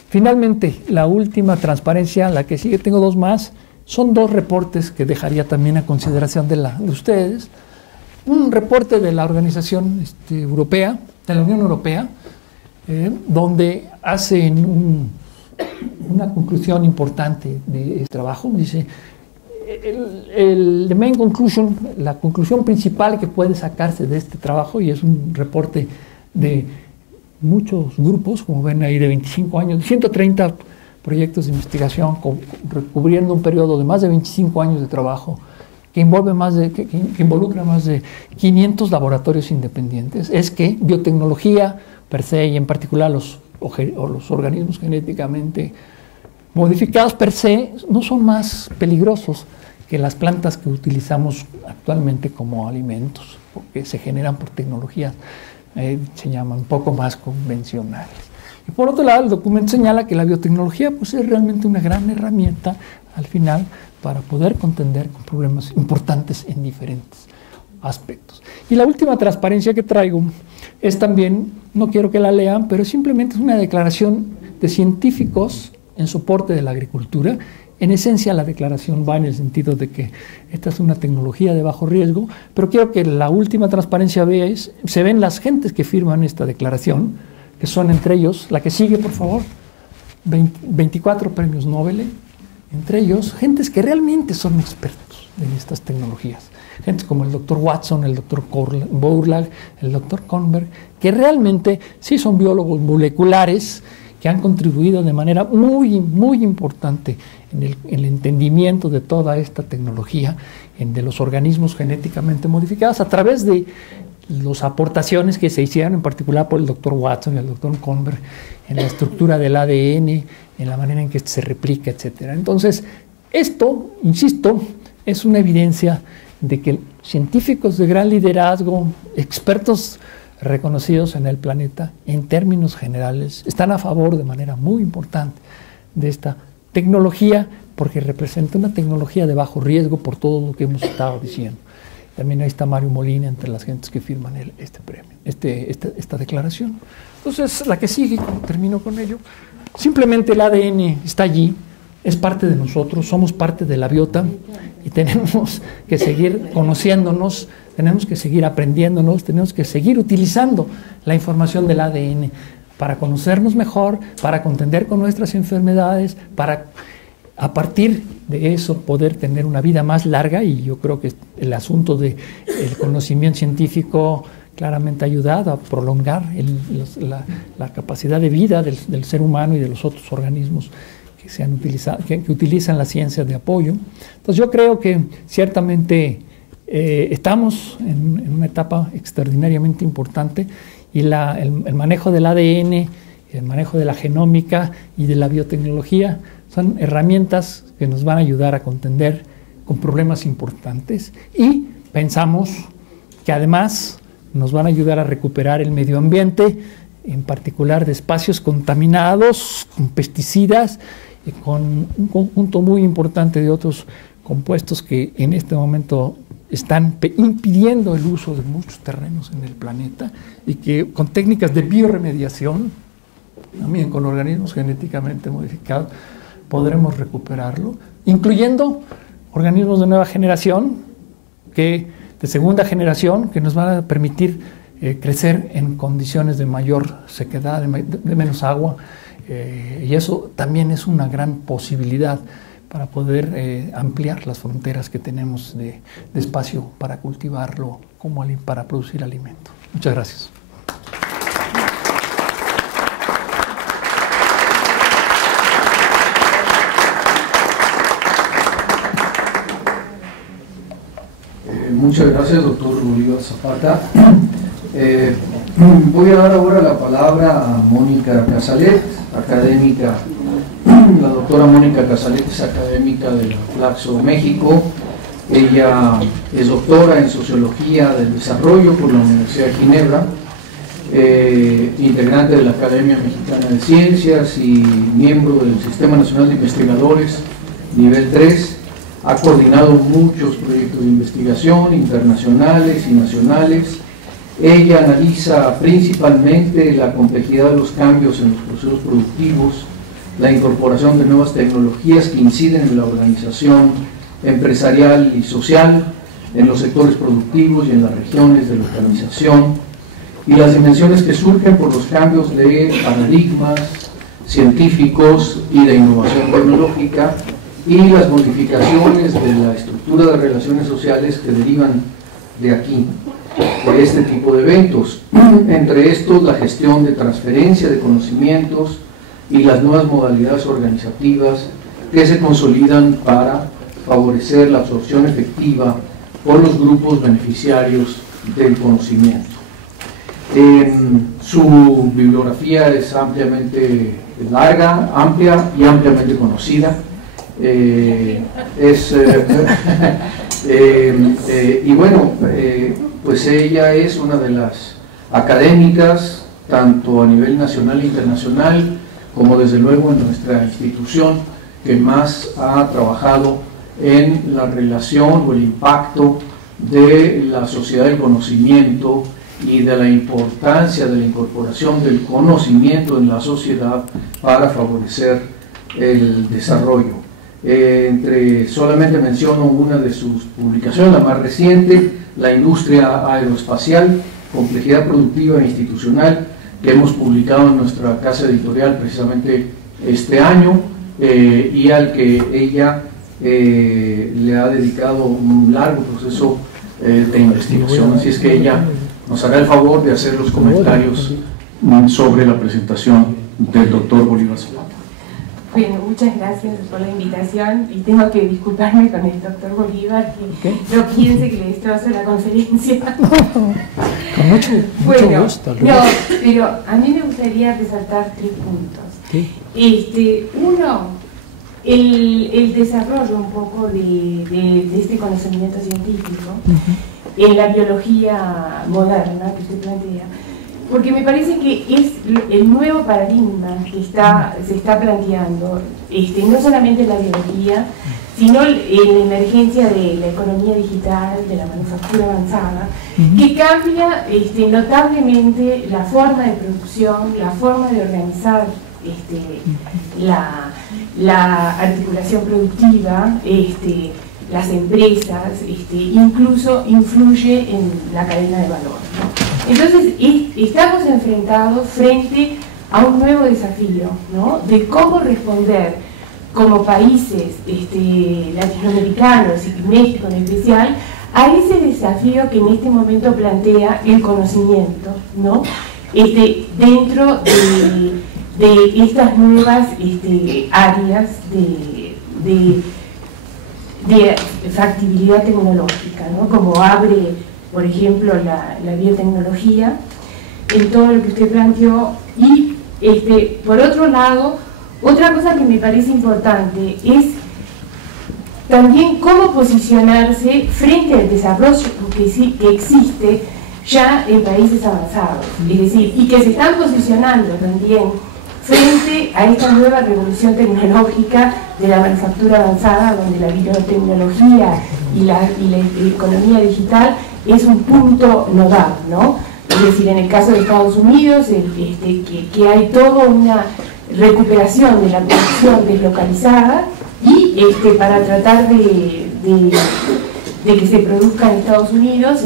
Finalmente, la última transparencia, la que sigue, tengo dos más, son dos reportes que dejaría también a consideración de ustedes. Un reporte de la Organización Europea, de la Unión Europea, donde hacen una conclusión importante de este trabajo. Dice, the main conclusion, la conclusión principal que puede sacarse de este trabajo, y es un reporte de muchos grupos, como ven ahí, de 25 años, 130 proyectos de investigación cubriendo un periodo de más de 25 años de trabajo, que involucra más de 500 laboratorios independientes, es que biotecnología per se, y en particular los organismos genéticamente modificados per se, no son más peligrosos que las plantas que utilizamos actualmente como alimentos, porque se generan por tecnologías, se llaman un poco más convencionales. Y por otro lado, el documento señala que la biotecnología pues, es realmente una gran herramienta al final para poder contender con problemas importantes en diferentes aspectos. Y la última transparencia que traigo es también, no quiero que la lean, pero simplemente es una declaración de científicos en soporte de la agricultura. En esencia, la declaración va en el sentido de que esta es una tecnología de bajo riesgo, pero quiero que la última transparencia se ven las gentes que firman esta declaración, que son entre ellos, la que sigue, por favor, 24 premios Nobel, entre ellos, gentes que realmente son expertos en estas tecnologías. Gentes como el doctor Watson, el doctor Borlaug, el doctor Kornberg, que realmente sí son biólogos moleculares, que han contribuido de manera muy, muy importante en el entendimiento de toda esta tecnología, de los organismos genéticamente modificados, a través de las aportaciones que se hicieron, en particular por el doctor Watson y el doctor Kornberg, en la estructura del ADN, en la manera en que se replica, etc. Entonces, esto, insisto, es una evidencia de que científicos de gran liderazgo, expertos reconocidos en el planeta, en términos generales, están a favor de manera muy importante de esta tecnología, porque representa una tecnología de bajo riesgo por todo lo que hemos estado diciendo. También ahí está Mario Molina entre las gentes que firman este premio, esta declaración. Entonces, la que sigue, termino con ello, simplemente el ADN está allí, es parte de nosotros, somos parte de la biota y tenemos que seguir conociéndonos, tenemos que seguir aprendiéndonos, tenemos que seguir utilizando la información del ADN para conocernos mejor, para contender con nuestras enfermedades, para a partir de eso poder tener una vida más larga. Y yo creo que el asunto del conocimiento científico claramente ha ayudado a prolongar la capacidad de vida del ser humano y de los otros organismos que utilizan la ciencia de apoyo. Entonces yo creo que ciertamente estamos en una etapa extraordinariamente importante y el manejo del ADN, el manejo de la genómica y de la biotecnología son herramientas que nos van a ayudar a contender con problemas importantes y pensamos que además nos van a ayudar a recuperar el medio ambiente, en particular de espacios contaminados con pesticidas y con un conjunto muy importante de otros compuestos que en este momento están impidiendo el uso de muchos terrenos en el planeta y que con técnicas de bioremediación, también con organismos genéticamente modificados, podremos recuperarlo, incluyendo organismos de nueva generación, de segunda generación, que nos van a permitir crecer en condiciones de mayor sequedad, de menos agua, y eso también es una gran posibilidad para poder ampliar las fronteras que tenemos de espacio para cultivarlo, para producir alimento. Muchas gracias. Muchas gracias, doctor Bolívar Zapata. Voy a dar ahora la palabra a Mónica Casalet, académica. La doctora Mónica Casalet es académica de la Flaxo México. Ella es doctora en Sociología del Desarrollo por la Universidad de Ginebra, integrante de la Academia Mexicana de Ciencias y miembro del Sistema Nacional de Investigadores, nivel 3. Ha coordinado muchos proyectos de investigación internacionales y nacionales. Ella analiza principalmente la complejidad de los cambios en los procesos productivos, la incorporación de nuevas tecnologías que inciden en la organización empresarial y social, en los sectores productivos y en las regiones de localización, y las dimensiones que surgen por los cambios de paradigmas científicos y de innovación tecnológica, y las modificaciones de la estructura de relaciones sociales que derivan de aquí, de este tipo de eventos, entre estos la gestión de transferencia de conocimientos y las nuevas modalidades organizativas que se consolidan para favorecer la absorción efectiva por los grupos beneficiarios del conocimiento. Su bibliografía es ampliamente larga, amplia y ampliamente conocida. Y bueno, pues ella es una de las académicas, tanto a nivel nacional e internacional, como desde luego en nuestra institución, que más ha trabajado en la relación o el impacto de la sociedad del conocimiento y de la importancia de la incorporación del conocimiento en la sociedad para favorecer el desarrollo. Solamente menciono una de sus publicaciones, la más reciente, La industria aeroespacial, complejidad productiva e institucional, que hemos publicado en nuestra casa editorial precisamente este año, y al que ella le ha dedicado un largo proceso de investigación. Así es que ella nos hará el favor de hacer los comentarios sobre la presentación del doctor Bolívar Zapata. Bueno, muchas gracias por la invitación y tengo que disculparme con el doctor Bolívar que no piense que le destrozo la conferencia. Con mucho gusto. No, pero a mí me gustaría resaltar 3 puntos. ¿Sí? Uno, el desarrollo un poco de este conocimiento científico en la biología moderna que usted plantea, porque me parece que es el nuevo paradigma que se está planteando, no solamente en la biología, sino en la emergencia de la economía digital, de la manufactura avanzada, que cambia notablemente la forma de producción, la forma de organizar la articulación productiva, las empresas, incluso influye en la cadena de valor, ¿no? Entonces, estamos enfrentados frente a un nuevo desafío, ¿no?, de cómo responder como países latinoamericanos y México en especial a ese desafío que en este momento plantea el conocimiento, ¿no?, dentro de estas nuevas áreas de factibilidad tecnológica, ¿no?, como abre, por ejemplo, la biotecnología, en todo lo que usted planteó. Y por otro lado, otra cosa que me parece importante es también cómo posicionarse frente al desarrollo que existe ya en países avanzados, es decir, y que se están posicionando también frente a esta nueva revolución tecnológica de la manufactura avanzada, donde la biotecnología y la economía digital es un punto nodal, ¿no? Es decir, en el caso de Estados Unidos, que hay toda una recuperación de la producción deslocalizada y para tratar de que se produzca en Estados Unidos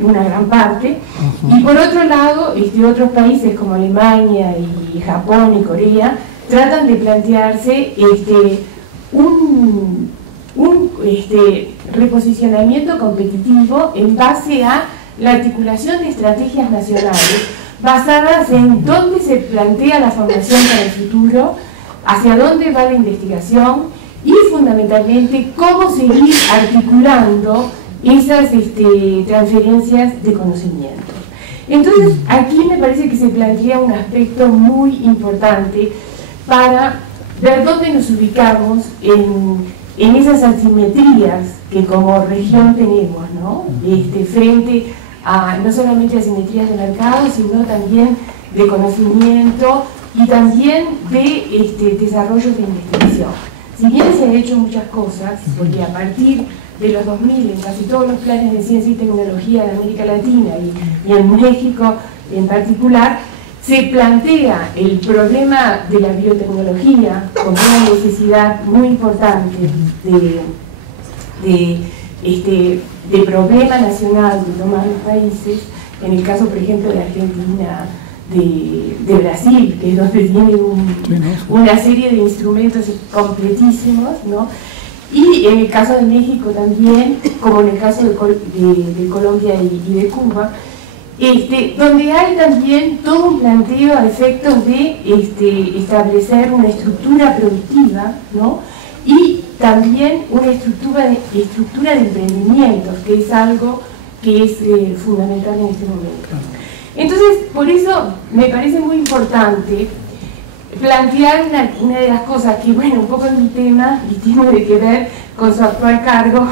una gran parte, y por otro lado otros países como Alemania y Japón y Corea tratan de plantearse un reposicionamiento competitivo en base a la articulación de estrategias nacionales basadas en dónde se plantea la formación para el futuro, hacia dónde va la investigación y fundamentalmente cómo seguir articulando esas transferencias de conocimientos. Entonces, aquí me parece que se plantea un aspecto muy importante para ver dónde nos ubicamos en esas asimetrías que como región tenemos, ¿no? Frente a no solamente asimetrías de mercado, sino también de conocimiento y también de desarrollos de investigación. Si bien se han hecho muchas cosas, porque a partir de los 2000 en casi todos los planes de ciencia y tecnología de América Latina y en México en particular, se plantea el problema de la biotecnología como una necesidad muy importante de problema nacional de tomar los países, en el caso por ejemplo de Argentina, de Brasil, que es donde tiene una serie de instrumentos completísimos, ¿no? Y en el caso de México también, como en el caso de Colombia y de Cuba, donde hay también todo un planteo a efectos de establecer una estructura productiva, ¿no? Y también una estructura de emprendimientos, que es algo que es fundamental en este momento. Entonces, por eso me parece muy importante plantear una de las cosas que, bueno, un poco es mi tema y tiene que ver con su actual cargo,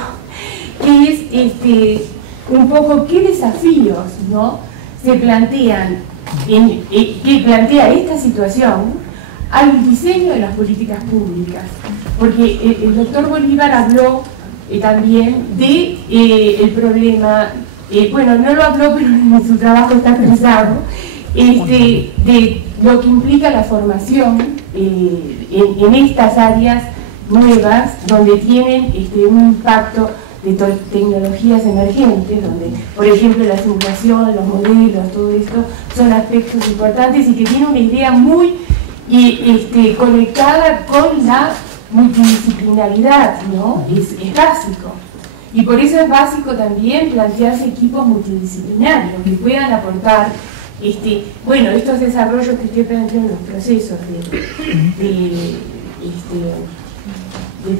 que es un poco qué desafíos, ¿no?, se plantean, que plantea esta situación al diseño de las políticas públicas. Porque el doctor Bolívar habló también de el problema, bueno, no lo habló, pero en su trabajo está pensado, de lo que implica la formación en estas áreas nuevas, donde tienen un impacto de tecnologías emergentes, donde, por ejemplo, la simulación, los modelos, todo esto son aspectos importantes y que tienen una idea muy conectada con la multidisciplinaridad, ¿no? Es básico. Y por eso es básico también plantearse equipos multidisciplinarios que puedan aportar bueno, estos desarrollos que usted planteó en los procesos de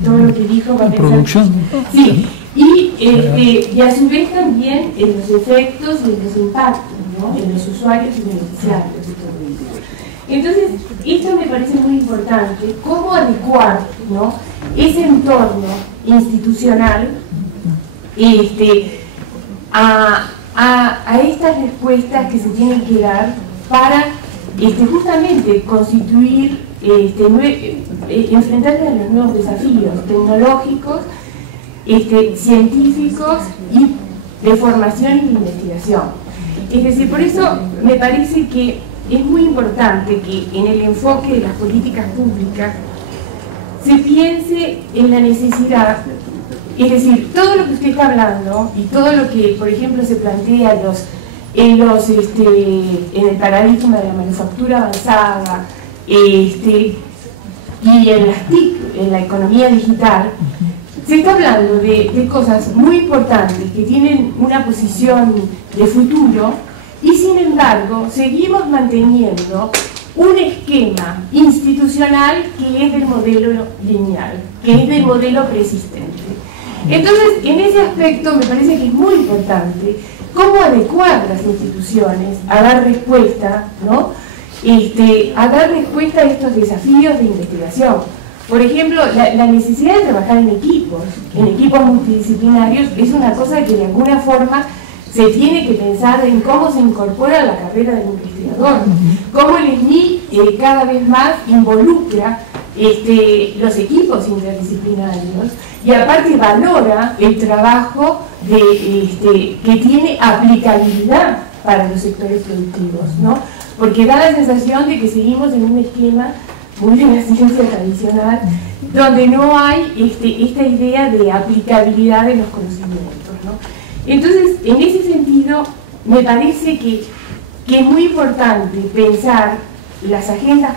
todo lo que dijo, va a producción. Sí, y a su vez también en los efectos y en los impactos, ¿no?, en los usuarios y beneficiarios de todo esto. Entonces, esto me parece muy importante, cómo adecuar, ¿no?, ese entorno institucional a estas respuestas que se tienen que dar para justamente constituir, enfrentarse a los nuevos desafíos tecnológicos, científicos y de formación y de investigación. Es decir, por eso me parece que es muy importante que en el enfoque de las políticas públicas se piense en la necesidad, es decir, todo lo que usted está hablando y todo lo que, por ejemplo, se plantea en el paradigma de la manufactura avanzada y en las TIC, en la economía digital, se está hablando de cosas muy importantes que tienen una posición de futuro y, sin embargo, seguimos manteniendo un esquema institucional que es del modelo lineal, que es del modelo persistente. Entonces, en ese aspecto me parece que es muy importante cómo adecuar las instituciones a dar respuesta, ¿no?, a dar respuesta a estos desafíos de investigación. Por ejemplo, la necesidad de trabajar en equipos multidisciplinarios es una cosa que de alguna forma se tiene que pensar en cómo se incorpora a la carrera del investigador, cómo el SNI cada vez más involucra los equipos interdisciplinarios y aparte valora el trabajo que tiene aplicabilidad para los sectores productivos, ¿no? Porque da la sensación de que seguimos en un esquema muy de la ciencia tradicional, donde no hay esta idea de aplicabilidad de los conocimientos, ¿no? Entonces, en ese sentido, me parece que es muy importante pensar las agendas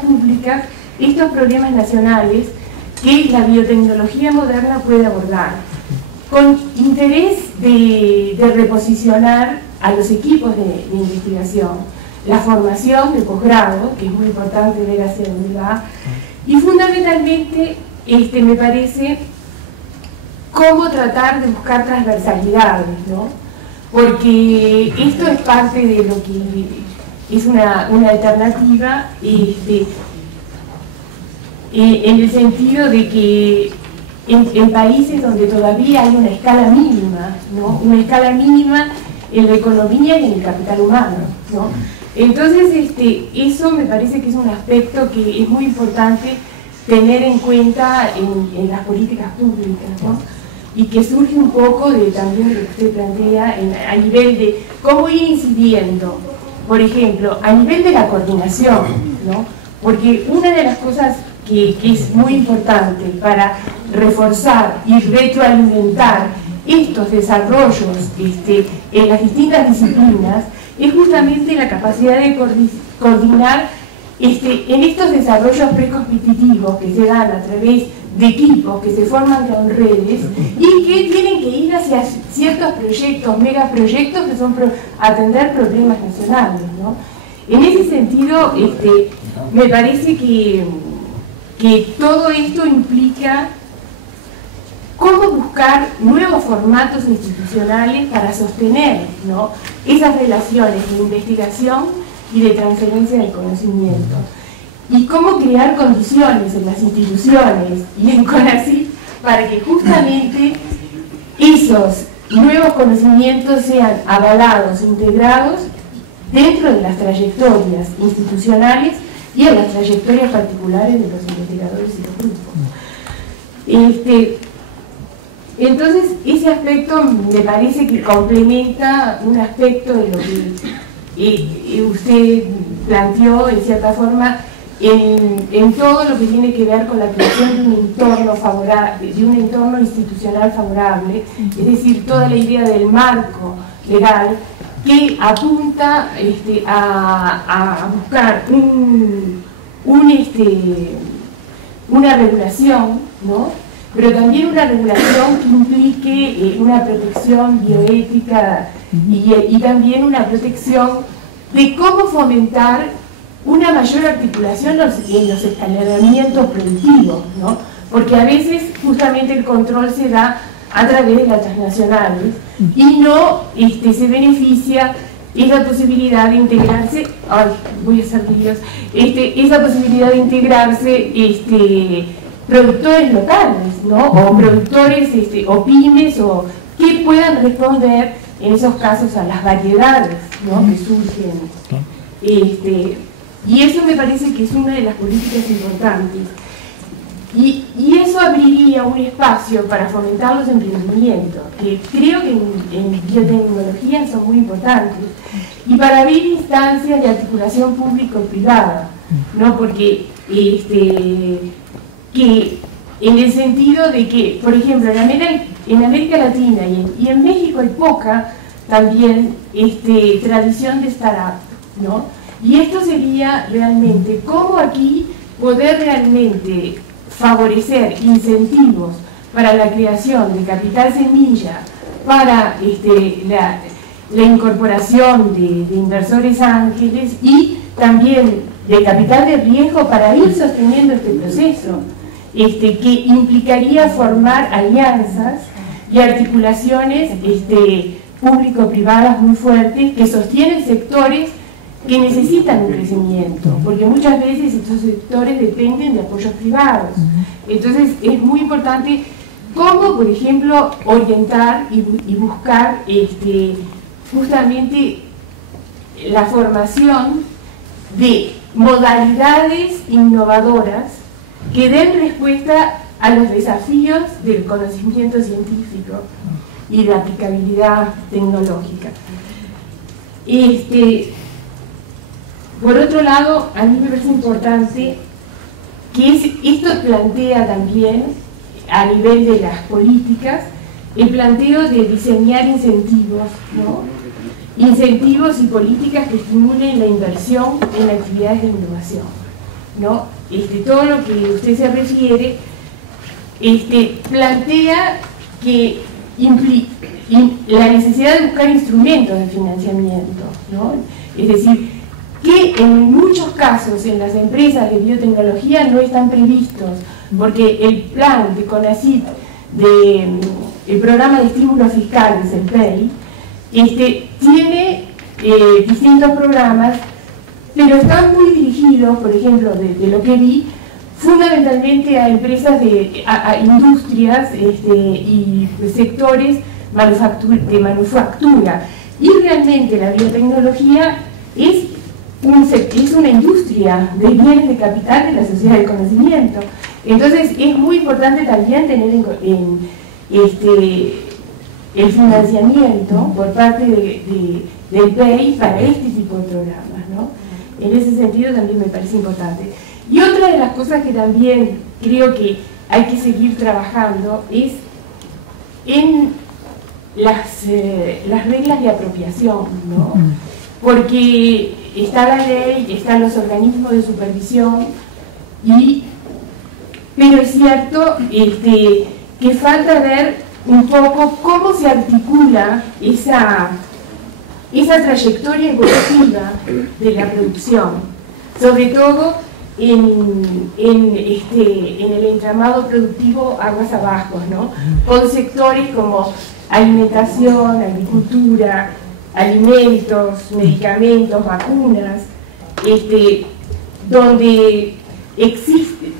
públicas, estos problemas nacionales que la biotecnología moderna puede abordar, con interés de reposicionar a los equipos de investigación, la formación de posgrado, que es muy importante ver hacia dónde va, y fundamentalmente me parece cómo tratar de buscar transversalidades, ¿no? Porque esto es parte de lo que es una alternativa en el sentido de que en países donde todavía hay una escala mínima, ¿no?, una escala mínima en la economía y en el capital humano, ¿no? Entonces, eso me parece que es un aspecto que es muy importante tener en cuenta en las políticas públicas, ¿no? Y que surge un poco también de lo que usted plantea a nivel de cómo ir incidiendo, por ejemplo, a nivel de la coordinación, ¿no? Porque una de las cosas que es muy importante para reforzar y retroalimentar estos desarrollos en las distintas disciplinas es justamente la capacidad de coordinar en estos desarrollos precompetitivos que se dan a través de equipos que se forman con redes y que tienen que ir hacia ciertos proyectos, megaproyectos que son atender problemas nacionales, ¿no? En ese sentido, me parece que todo esto implica cómo buscar nuevos formatos institucionales para sostener, ¿no?, esas relaciones de investigación y de transferencia del conocimiento. y cómo crear condiciones en las instituciones y en CONACYT para que justamente esos nuevos conocimientos sean avalados, integrados dentro de las trayectorias institucionales y en las trayectorias particulares de los investigadores y los grupos. Entonces, ese aspecto me parece que complementa un aspecto de lo que usted planteó, en cierta forma, en todo lo que tiene que ver con la creación de un entorno favorable, de un entorno institucional favorable, es decir, toda la idea del marco legal que apunta a buscar una regulación, ¿no? Pero también una regulación que implique una protección bioética y también una protección de cómo fomentar una mayor articulación en los escalonamientos productivos, ¿no? Porque a veces justamente el control se da a través de las transnacionales y no se beneficia esa posibilidad de integrarse, esa posibilidad de integrarse productores locales, ¿no? O productores o pymes o que puedan responder en esos casos a las variedades, ¿no? Que surgen. Y eso me parece que es una de las políticas importantes. Y eso abriría un espacio para fomentar los emprendimientos, que creo que en biotecnología son muy importantes, y para abrir instancias de articulación público-privada, ¿no? Porque que en el sentido de que, por ejemplo, en América Latina y en México hay poca también tradición de startup, ¿no? Y esto sería realmente cómo aquí poder realmente favorecer incentivos para la creación de capital semilla, para la incorporación de inversores ángeles y también de capital de riesgo para ir sosteniendo este proceso, que implicaría formar alianzas y articulaciones público-privadas muy fuertes que sostienen sectores que necesitan un crecimiento, porque muchas veces estos sectores dependen de apoyos privados. Entonces es muy importante cómo, por ejemplo, orientar y buscar justamente la formación de modalidades innovadoras que den respuesta a los desafíos del conocimiento científico y de aplicabilidad tecnológica. Por otro lado, a mí me parece importante que esto plantea también, a nivel de las políticas, el planteo de diseñar incentivos, ¿no? Incentivos y políticas que estimulen la inversión en actividades de innovación, ¿no? Todo lo que usted se refiere plantea que la necesidad de buscar instrumentos de financiamiento, ¿no? Es decir, que en muchos casos en las empresas de biotecnología no están previstos, porque el plan de CONACYT, el programa de estímulos fiscales, el PEI, tiene distintos programas, pero están muy dirigidos, por ejemplo, de lo que vi, fundamentalmente a empresas a industrias y sectores de manufactura. Y realmente la biotecnología es una industria de bienes de capital de la sociedad del conocimiento. Entonces es muy importante también tener el financiamiento por parte del PEI para este tipo de programas, ¿no? En ese sentido también me parece importante. Y otra de las cosas que también creo que hay que seguir trabajando es en las reglas de apropiación, ¿no? Porque está la ley, están los organismos de supervisión, pero es cierto que falta ver un poco cómo se articula esa trayectoria evolutiva de la producción, sobre todo en el entramado productivo aguas abajo, ¿no? Con sectores como alimentación, agricultura, alimentos, medicamentos, vacunas, donde existe,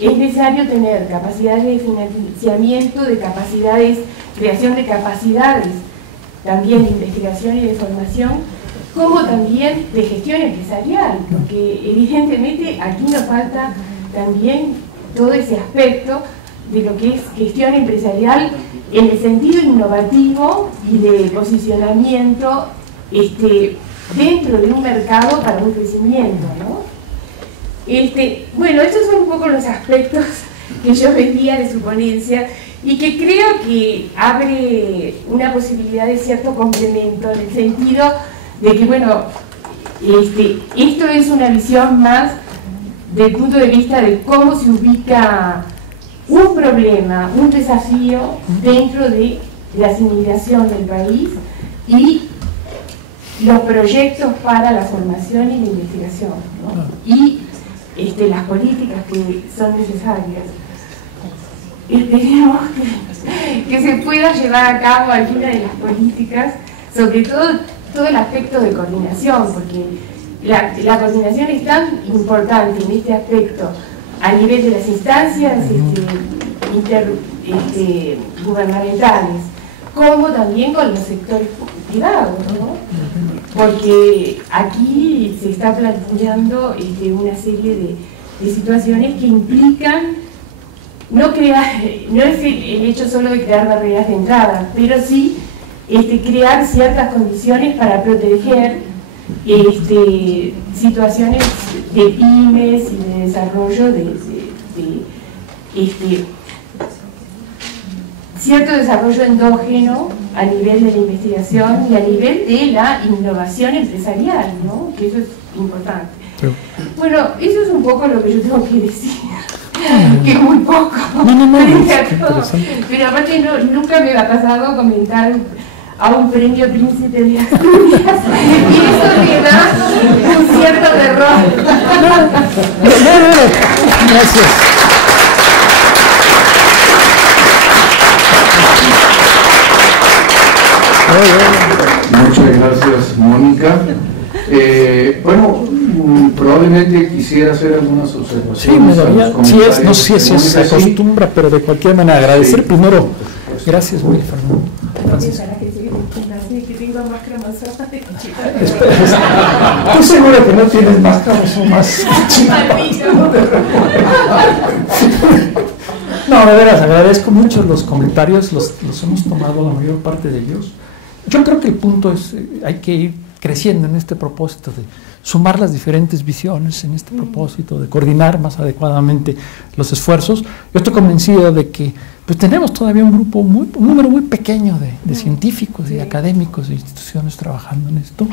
es necesario tener capacidades de financiamiento, de capacidades, creación de capacidades, también de investigación y de formación, como también de gestión empresarial, porque evidentemente aquí nos falta también todo ese aspecto de lo que es gestión empresarial en el sentido innovativo y de posicionamiento dentro de un mercado para un crecimiento, ¿no? Bueno, estos son un poco los aspectos que yo veía de su ponencia y que creo que abre una posibilidad de cierto complemento en el sentido de que, bueno, esto es una visión más del punto de vista de cómo se ubica un problema, un desafío dentro de la asimilación del país y los proyectos para la formación y la investigación, ¿no? Y las políticas que son necesarias. Esperemos que se pueda llevar a cabo alguna de las políticas, sobre todo el aspecto de coordinación, porque la coordinación es tan importante en este aspecto a nivel de las instancias gubernamentales, como también con los sectores privados, ¿no? Porque aquí se está planteando una serie de situaciones que implican no es el hecho solo de crear barreras de entrada, pero sí crear ciertas condiciones para proteger situaciones de pymes y de desarrollo cierto desarrollo endógeno a nivel de la investigación y a nivel de la innovación empresarial, ¿no? Que eso es importante. Sí. Bueno, eso es un poco lo que yo tengo que decir, que es muy poco, pero aparte nunca me ha pasado comentar a un premio Príncipe de Asturias y eso me da un cierto terror. Gracias. Muchas gracias, Mónica. Bueno, probablemente quisiera hacer algunas observaciones. Sí, no sé si se acostumbra, pero de cualquier manera agradecer primero. Gracias, Willy Fernando. Gracias. Estoy seguro que no tienes máscara, o más. No, de veras, agradezco mucho los comentarios, los hemos tomado la mayor parte de ellos. Yo creo que el punto es, hay que ir creciendo en este propósito de sumar las diferentes visiones en este propósito, de coordinar más adecuadamente los esfuerzos. Yo estoy convencido de que pues, tenemos todavía un número muy pequeño de científicos y académicos de instituciones trabajando en esto,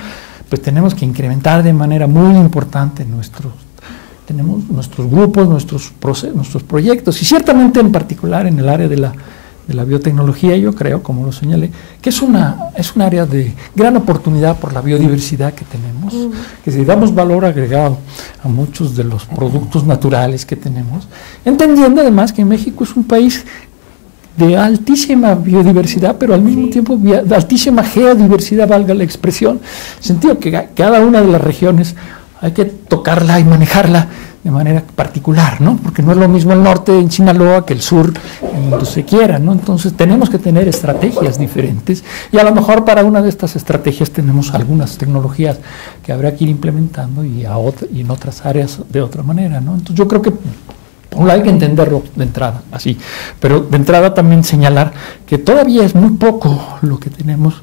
pues tenemos que incrementar de manera muy importante tenemos nuestros grupos, nuestros proyectos, y ciertamente en particular en el área de la biotecnología, yo creo, como lo señalé, que es un área de gran oportunidad por la biodiversidad que tenemos, que si damos valor agregado a muchos de los productos naturales que tenemos, entendiendo además que México es un país de altísima biodiversidad, pero al mismo tiempo de altísima geodiversidad, valga la expresión, en el sentido que cada una de las regiones hay que tocarla y manejarla de manera particular, ¿no? Porque no es lo mismo el norte en Sinaloa que el sur en donde se quiera, ¿no? Entonces tenemos que tener estrategias diferentes y a lo mejor para una de estas estrategias tenemos algunas tecnologías que habrá que ir implementando y en otras áreas de otra manera, ¿no? Entonces yo creo que hay que entenderlo de entrada, así, pero de entrada también señalar que todavía es muy poco lo que tenemos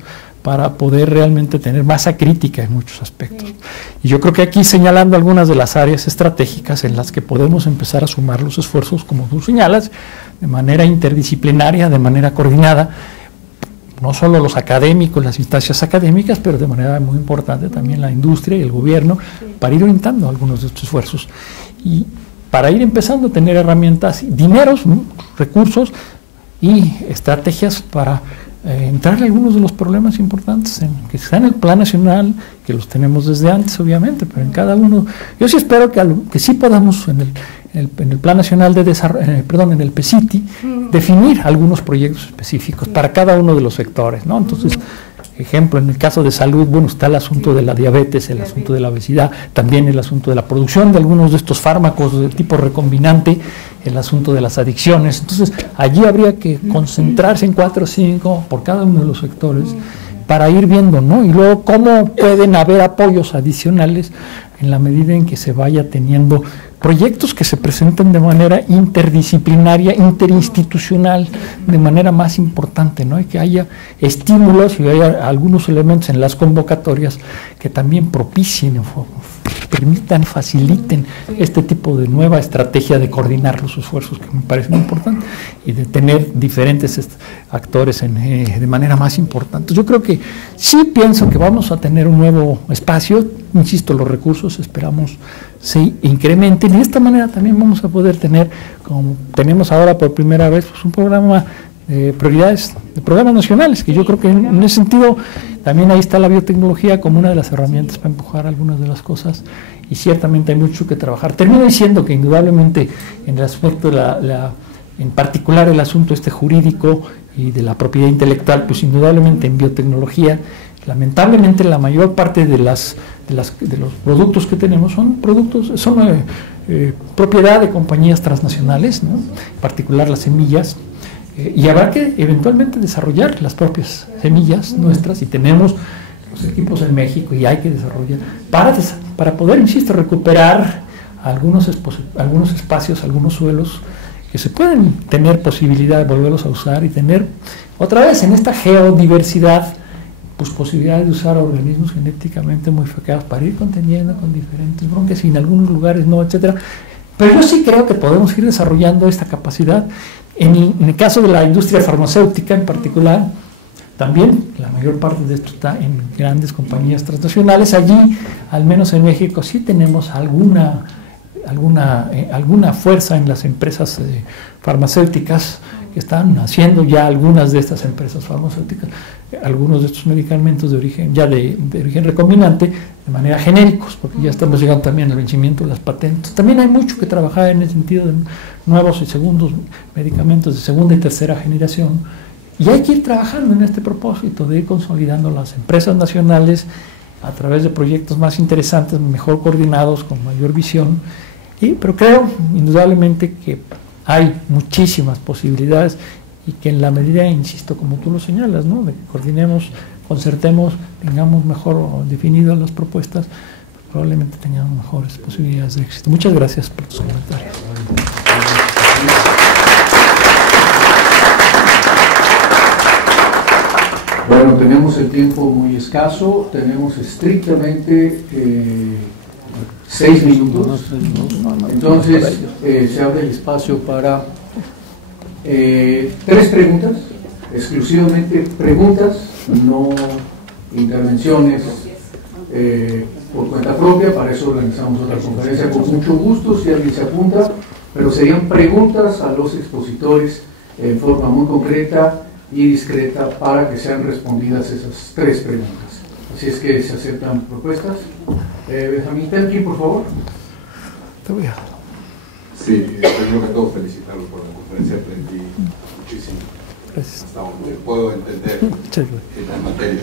para poder realmente tener masa crítica en muchos aspectos. Sí. Y yo creo que aquí señalando algunas de las áreas estratégicas en las que podemos empezar a sumar los esfuerzos, como tú señalas, de manera interdisciplinaria, de manera coordinada, no solo los académicos, las instancias académicas, pero de manera muy importante también la industria y el gobierno, para ir orientando algunos de estos esfuerzos. Y para ir empezando a tener herramientas, dineros, ¿no? Recursos y estrategias para entrar en algunos de los problemas importantes que están en el plan nacional, que los tenemos desde antes obviamente, pero en cada uno, yo sí espero que sí podamos en el plan nacional de desarrollo, en el PCITI, definir algunos proyectos específicos para cada uno de los sectores, ¿no? Entonces, ejemplo, en el caso de salud, bueno, está el asunto de la diabetes, el asunto de la obesidad, también el asunto de la producción de algunos de estos fármacos de tipo recombinante, el asunto de las adicciones. Entonces, allí habría que concentrarse en 4 o 5 por cada uno de los sectores para ir viendo, ¿no? Y luego cómo pueden haber apoyos adicionales en la medida en que se vaya teniendo proyectos que se presenten de manera interdisciplinaria, interinstitucional, de manera más importante, ¿no? Y que haya estímulos y haya algunos elementos en las convocatorias que también propicien, permitan, faciliten este tipo de nueva estrategia de coordinar los esfuerzos, que me parece muy importante, y de tener diferentes actores de manera más importante. Yo creo que sí pienso que vamos a tener un nuevo espacio, insisto, los recursos esperamos se incrementen, y de esta manera también vamos a poder tener, como tenemos ahora por primera vez, pues un programa de prioridades, de programas nacionales, que yo creo que en ese sentido también ahí está la biotecnología como una de las herramientas para empujar algunas de las cosas, y ciertamente hay mucho que trabajar. Termino diciendo que indudablemente en el aspecto en particular el asunto jurídico y de la propiedad intelectual, pues indudablemente en biotecnología, lamentablemente la mayor parte de los productos que tenemos son propiedad de compañías transnacionales, ¿no? En particular las semillas, y habrá que eventualmente desarrollar las propias semillas nuestras, y tenemos los equipos en México y hay que desarrollar para poder, insisto, recuperar algunos espacios, algunos suelos que se pueden tener posibilidad de volverlos a usar y tener otra vez en esta geodiversidad pues posibilidades de usar organismos genéticamente modificados para ir conteniendo con diferentes bronquias y en algunos lugares no, etcétera. Pero yo sí creo que podemos ir desarrollando esta capacidad. En el caso de la industria farmacéutica en particular, también la mayor parte de esto está en grandes compañías transnacionales. Allí, al menos en México, sí tenemos alguna fuerza en las empresas farmacéuticas que están haciendo ya algunas de estas empresas farmacéuticas, algunos de estos medicamentos de origen recombinante de manera genéricos, porque ya estamos llegando también al vencimiento de las patentes. También hay mucho que trabajar en el sentido de nuevos y segundos medicamentos de segunda y tercera generación, y hay que ir trabajando en este propósito de ir consolidando las empresas nacionales a través de proyectos más interesantes, mejor coordinados, con mayor visión, pero creo indudablemente que hay muchísimas posibilidades y que en la medida, insisto, como tú lo señalas, ¿no?, de que coordinemos, concertemos, tengamos mejor definidas las propuestas, pues probablemente tengamos mejores posibilidades de éxito. Muchas gracias por tus comentarios. Bueno, tenemos el tiempo muy escaso, tenemos estrictamente 6 minutos, entonces se abre el espacio para 3 preguntas, exclusivamente preguntas, no intervenciones por cuenta propia. Para eso organizamos otra conferencia con mucho gusto si alguien se apunta, pero serían preguntas a los expositores en forma muy concreta y discreta para que sean respondidas esas 3 preguntas. Así es que se aceptan propuestas. Benjamín Temkin, por favor. Te voy a... Sí, primero que todo felicitarlos por la conferencia, aprendí muchísimo. Gracias. Hasta donde puedo entender la materia.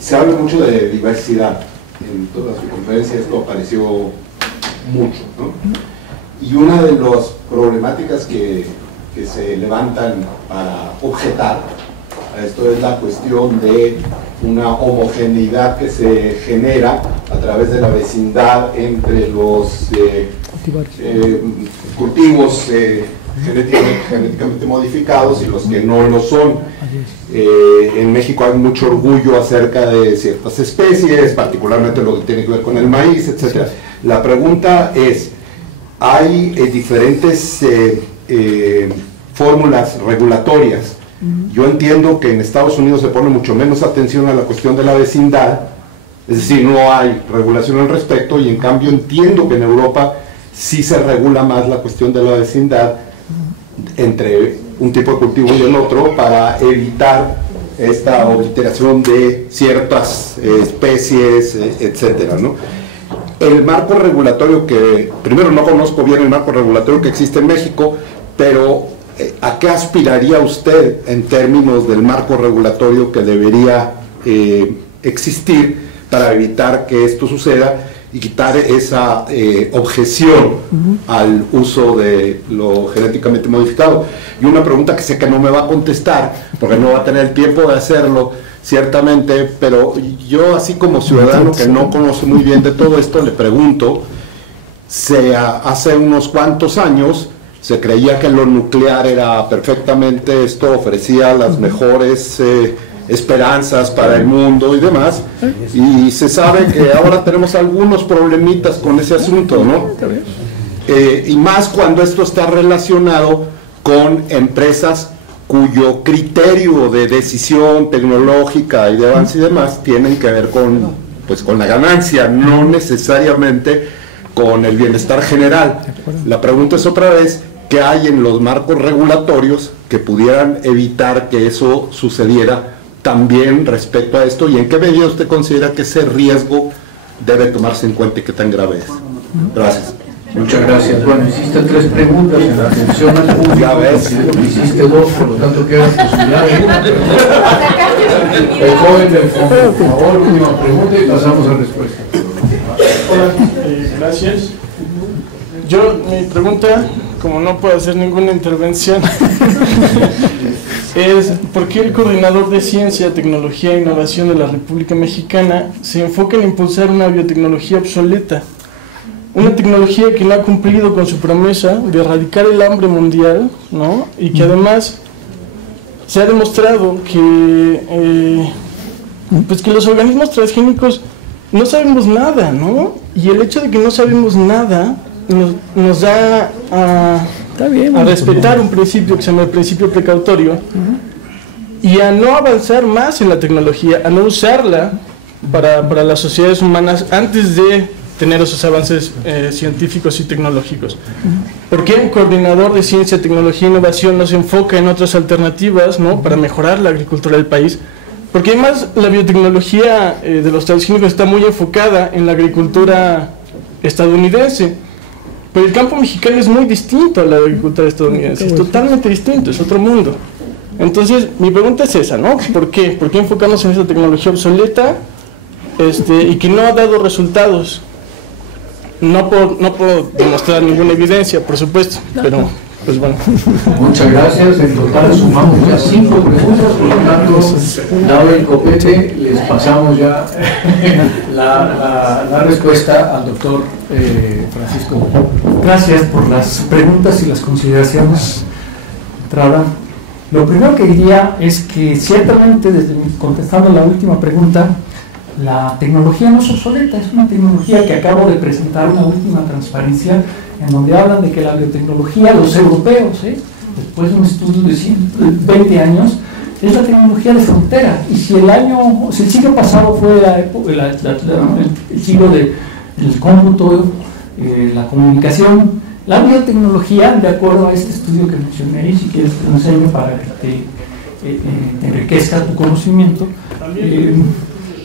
Se habla mucho de diversidad en toda su conferencia, esto apareció mucho, ¿no? Y una de las problemáticas que se levantan para objetar a esto es la cuestión de una homogeneidad que se genera a través de la vecindad entre los cultivos genéticamente modificados y los que no lo son. En México hay mucho orgullo acerca de ciertas especies, particularmente lo que tiene que ver con el maíz, etc. La pregunta es, hay diferentes fórmulas regulatorias. Yo entiendo que en Estados Unidos se pone mucho menos atención a la cuestión de la vecindad, es decir, no hay regulación al respecto, y en cambio entiendo que en Europa sí se regula más la cuestión de la vecindad entre un tipo de cultivo y el otro para evitar esta obliteración de ciertas especies, etcétera, ¿no? El marco regulatorio que, primero no conozco bien el marco regulatorio que existe en México, pero ¿a qué aspiraría usted en términos del marco regulatorio que debería existir para evitar que esto suceda y quitar esa objeción al uso de lo genéticamente modificado? Y una pregunta que sé que no me va a contestar, porque no va a tener el tiempo de hacerlo, ciertamente, pero yo, así como ciudadano que no conoce muy bien de todo esto, le pregunto, hace unos cuantos años se creía que lo nuclear era perfectamente, esto ofrecía las mejores esperanzas para el mundo y demás, y se sabe que ahora tenemos algunos problemitas con ese asunto, ¿no? Y más cuando esto está relacionado con empresas cuyo criterio de decisión tecnológica y de avance y demás tienen que ver con, pues, con la ganancia, no necesariamente con el bienestar general. La pregunta es otra vez, ¿qué hay en los marcos regulatorios que pudieran evitar que eso sucediera también respecto a esto, y en qué medida usted considera que ese riesgo debe tomarse en cuenta y qué tan grave es? Gracias. Muchas gracias. Bueno, hiciste 3 preguntas en la atención al público. Ya ves. Hiciste 2, por lo tanto queda posibilidad de una pregunta. El joven del fondo, por favor, última pregunta y pasamos a respuesta. Hola, gracias. Mi pregunta, como no puedo hacer ninguna intervención, es ¿por qué el coordinador de Ciencia, Tecnología e Innovación de la República Mexicana se enfoca en impulsar una biotecnología obsoleta? Una tecnología que no ha cumplido con su promesa de erradicar el hambre mundial, ¿no? Y que además se ha demostrado que, pues que los organismos transgénicos no sabemos nada, ¿no? Y el hecho de que no sabemos nada nos da a respetar un principio que se llama el principio precautorio y a no avanzar más en la tecnología, a no usarla para las sociedades humanas antes de tener esos avances científicos y tecnológicos. ¿Por qué un coordinador de ciencia, tecnología e innovación no se enfoca en otras alternativas, ¿no?, para mejorar la agricultura del país? Porque además la biotecnología de los transgénicos está muy enfocada en la agricultura estadounidense, pero el campo mexicano es muy distinto a la agricultura estadounidense, es totalmente distinto, es otro mundo. Entonces mi pregunta es esa, ¿no? ¿Por qué? ¿Por qué enfocarnos en esta tecnología obsoleta y que no ha dado resultados? No puedo demostrar ninguna evidencia, por supuesto, pero pues bueno. Muchas gracias. En total sumamos ya 5 preguntas, por lo tanto, dado el copete, les pasamos ya la respuesta al doctor Francisco. Gracias por las preguntas y las consideraciones. Entrada. Lo primero que diría es que ciertamente, contestando la última pregunta, la tecnología no es obsoleta, es una tecnología que acabo de presentar una última transparencia en donde hablan de que la biotecnología, los europeos, después de un estudio de 20 años, es la tecnología de frontera. Y si el siglo pasado fue el siglo del cómputo, la comunicación, la biotecnología, de acuerdo a este estudio que mencioné, y si quieres te lo enseño para que te enriquezca tu conocimiento,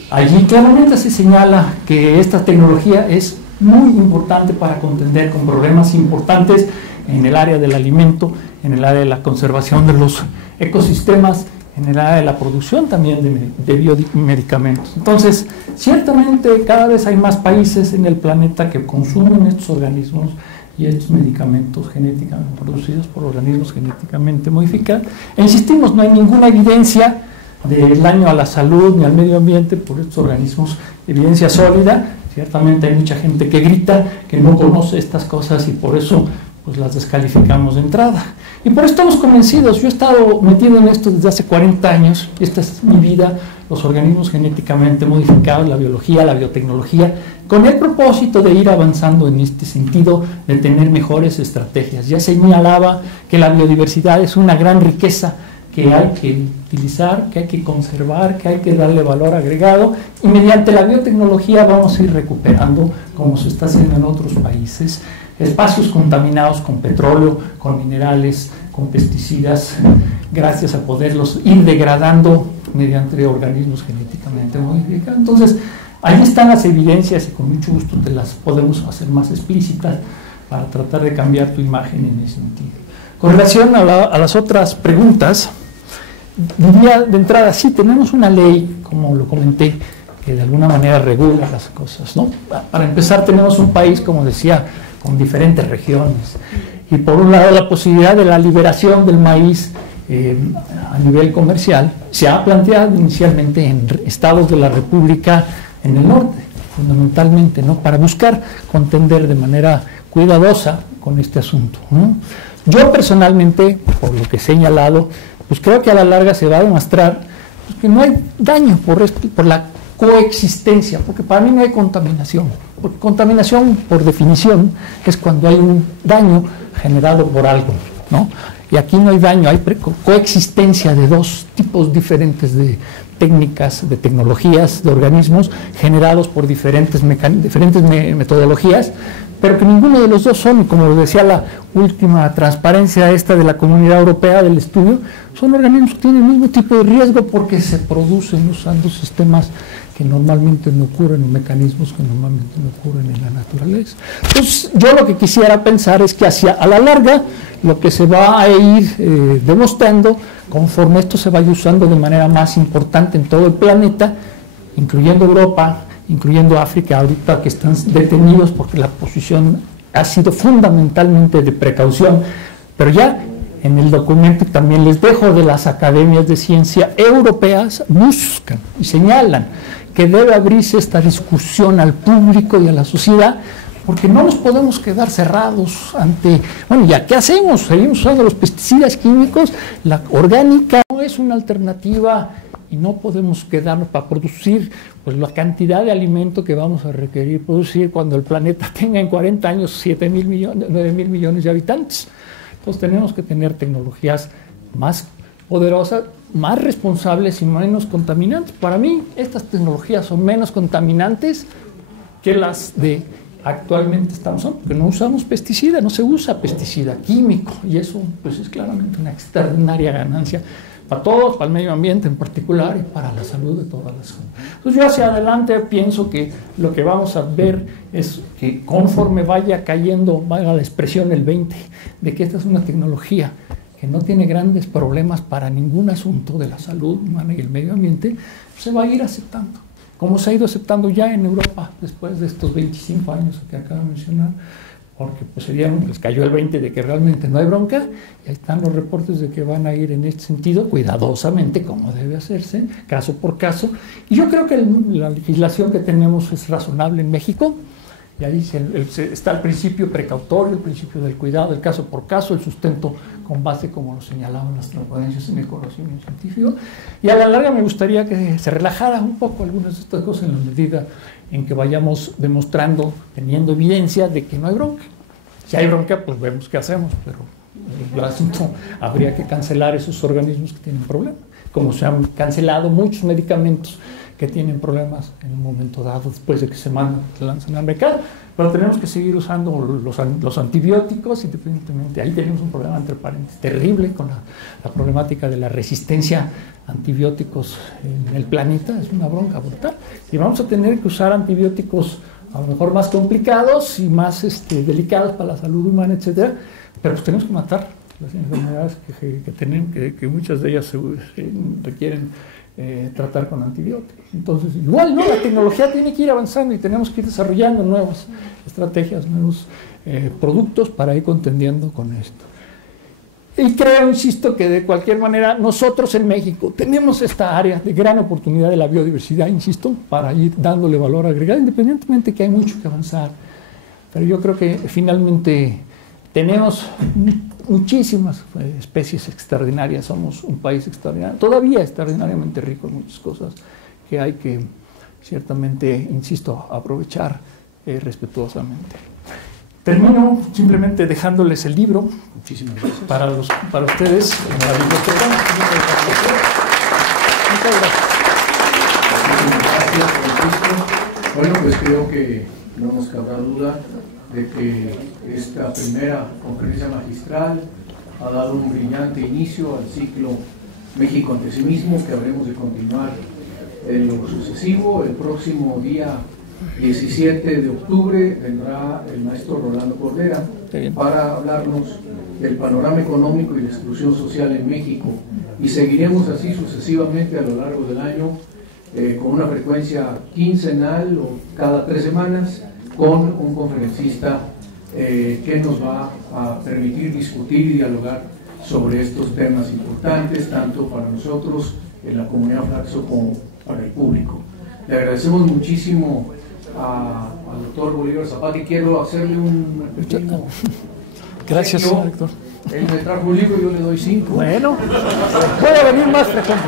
allí claramente se señala que esta tecnología es muy importante para contender con problemas importantes en el área del alimento, en el área de la conservación de los ecosistemas, en el área de la producción también de biomedicamentos. Entonces, ciertamente cada vez hay más países en el planeta que consumen estos organismos y estos medicamentos genéticamente producidos por organismos genéticamente modificados. E insistimos, no hay ninguna evidencia del daño a la salud ni al medio ambiente por estos organismos, evidencia sólida. Ciertamente hay mucha gente que grita, que no conoce estas cosas y por eso pues las descalificamos de entrada. Y por eso estamos convencidos. Yo he estado metido en esto desde hace 40 años, y esta es mi vida, los organismos genéticamente modificados, la biología, la biotecnología, con el propósito de ir avanzando en este sentido, de tener mejores estrategias. Ya señalaba que la biodiversidad es una gran riqueza que hay que utilizar, que hay que conservar, que hay que darle valor agregado, y mediante la biotecnología vamos a ir recuperando, como se está haciendo en otros países, espacios contaminados con petróleo, con minerales, con pesticidas, gracias a poderlos ir degradando mediante organismos genéticamente modificados. Entonces, ahí están las evidencias y con mucho gusto te las podemos hacer más explícitas para tratar de cambiar tu imagen en ese sentido. Con relación a las otras preguntas, diría de entrada, sí, tenemos una ley, como lo comenté, que de alguna manera regula las cosas, ¿no? Para empezar, tenemos un país, como decía, con diferentes regiones. Y por un lado, la posibilidad de la liberación del maíz a nivel comercial se ha planteado inicialmente en estados de la República en el norte, fundamentalmente, ¿no? Para buscar contender de manera cuidadosa con este asunto, ¿no? Yo personalmente, por lo que he señalado, pues creo que a la larga se va a demostrar pues, que no hay daño por la coexistencia, porque para mí no hay contaminación, porque contaminación por definición es cuando hay un daño generado por algo, ¿no? Y aquí no hay daño, hay coexistencia de dos tipos diferentes de técnicas, de tecnologías, de organismos generados por diferentes metodologías, pero que ninguno de los dos son, como decía la última transparencia esta de la Comunidad Europea del estudio, son organismos que tienen el mismo tipo de riesgo porque se producen usando sistemas que normalmente no ocurren, o mecanismos que normalmente no ocurren en la naturaleza. Entonces, yo lo que quisiera pensar es que a la larga, lo que se va a ir demostrando, conforme esto se vaya usando de manera más importante en todo el planeta, incluyendo Europa, incluyendo África, ahorita que están detenidos porque la posición ha sido fundamentalmente de precaución, pero ya en el documento también les dejo de las academias de ciencia europeas, buscan y señalan que debe abrirse esta discusión al público y a la sociedad, porque no nos podemos quedar cerrados ante, bueno, ¿ya qué hacemos? Seguimos usando los pesticidas químicos, la orgánica no es una alternativa y no podemos quedarnos para producir pues la cantidad de alimento que vamos a requerir producir cuando el planeta tenga en 40 años 7.000 millones, 9.000 millones de habitantes. Entonces tenemos que tener tecnologías más poderosas, más responsables y menos contaminantes. Para mí estas tecnologías son menos contaminantes que las de actualmente estamos usando, porque no usamos pesticida, no se usa pesticida químico, y eso pues es claramente una extraordinaria ganancia para todos, para el medio ambiente en particular y para la salud de todas las personas. Entonces yo hacia adelante pienso que lo que vamos a ver es que conforme vaya cayendo, valga la expresión, el 20, de que esta es una tecnología que no tiene grandes problemas para ningún asunto de la salud humana y el medio ambiente, se va a ir aceptando, como se ha ido aceptando ya en Europa después de estos 25 años que acabo de mencionar, porque pues les cayó el 20 de que realmente no hay bronca, y ahí están los reportes de que van a ir en este sentido, cuidadosamente, como debe hacerse, caso por caso, y yo creo que la legislación que tenemos es razonable en México, y ahí está el principio precautorio, el principio del cuidado, el caso por caso, el sustento con base, como lo señalaban las transparencias en el conocimiento científico, y a la larga me gustaría que se relajara un poco algunas de estas cosas en la medida en que vayamos demostrando, teniendo evidencia de que no hay bronca. Si hay bronca, pues vemos qué hacemos, pero el asunto habría que cancelar esos organismos que tienen problemas, como se han cancelado muchos medicamentos que tienen problemas en un momento dado después de que se lanzan al mercado, pero tenemos que seguir usando los antibióticos, independientemente. Ahí tenemos un problema, entre paréntesis, terrible con la problemática de la resistencia a antibióticos en el planeta, es una bronca brutal, y vamos a tener que usar antibióticos a lo mejor más complicados y más delicados para la salud humana, etcétera, pero pues tenemos que matar las enfermedades que muchas de ellas requieren tratar con antibióticos. Entonces, igual, ¿no? La tecnología tiene que ir avanzando y tenemos que ir desarrollando nuevas estrategias, nuevos productos para ir contendiendo con esto. Y creo, insisto, que de cualquier manera nosotros en México tenemos esta área de gran oportunidad de la biodiversidad, insisto, para ir dándole valor agregado, independientemente que hay mucho que avanzar. Pero yo creo que finalmente tenemos muchísimas especies extraordinarias, somos un país extraordinario, todavía extraordinariamente rico en muchas cosas que hay que ciertamente, insisto, aprovechar respetuosamente. Termino simplemente dejándoles el libro. Muchísimas gracias. Para ustedes en la biblioteca. Muchas gracias. Gracias, Francisco. Bueno, pues creo que no nos cabrá duda de que esta primera conferencia magistral ha dado un brillante inicio al ciclo México ante sí mismo, que habremos de continuar en lo sucesivo. El próximo día 17 de octubre vendrá el maestro Rolando Cordera para hablarnos del panorama económico y la exclusión social en México, y seguiremos así sucesivamente a lo largo del año, con una frecuencia quincenal o cada 3 semanas, con un conferencista que nos va a permitir discutir y dialogar sobre estos temas importantes, tanto para nosotros en la comunidad Flaxo como para el público. Le agradecemos muchísimo al doctor Bolívar Zapata y quiero hacerle un pequeño... Gracias, señor rector. Él me trajo un libro y yo le doy 5. Bueno, voy a venir más frecuente.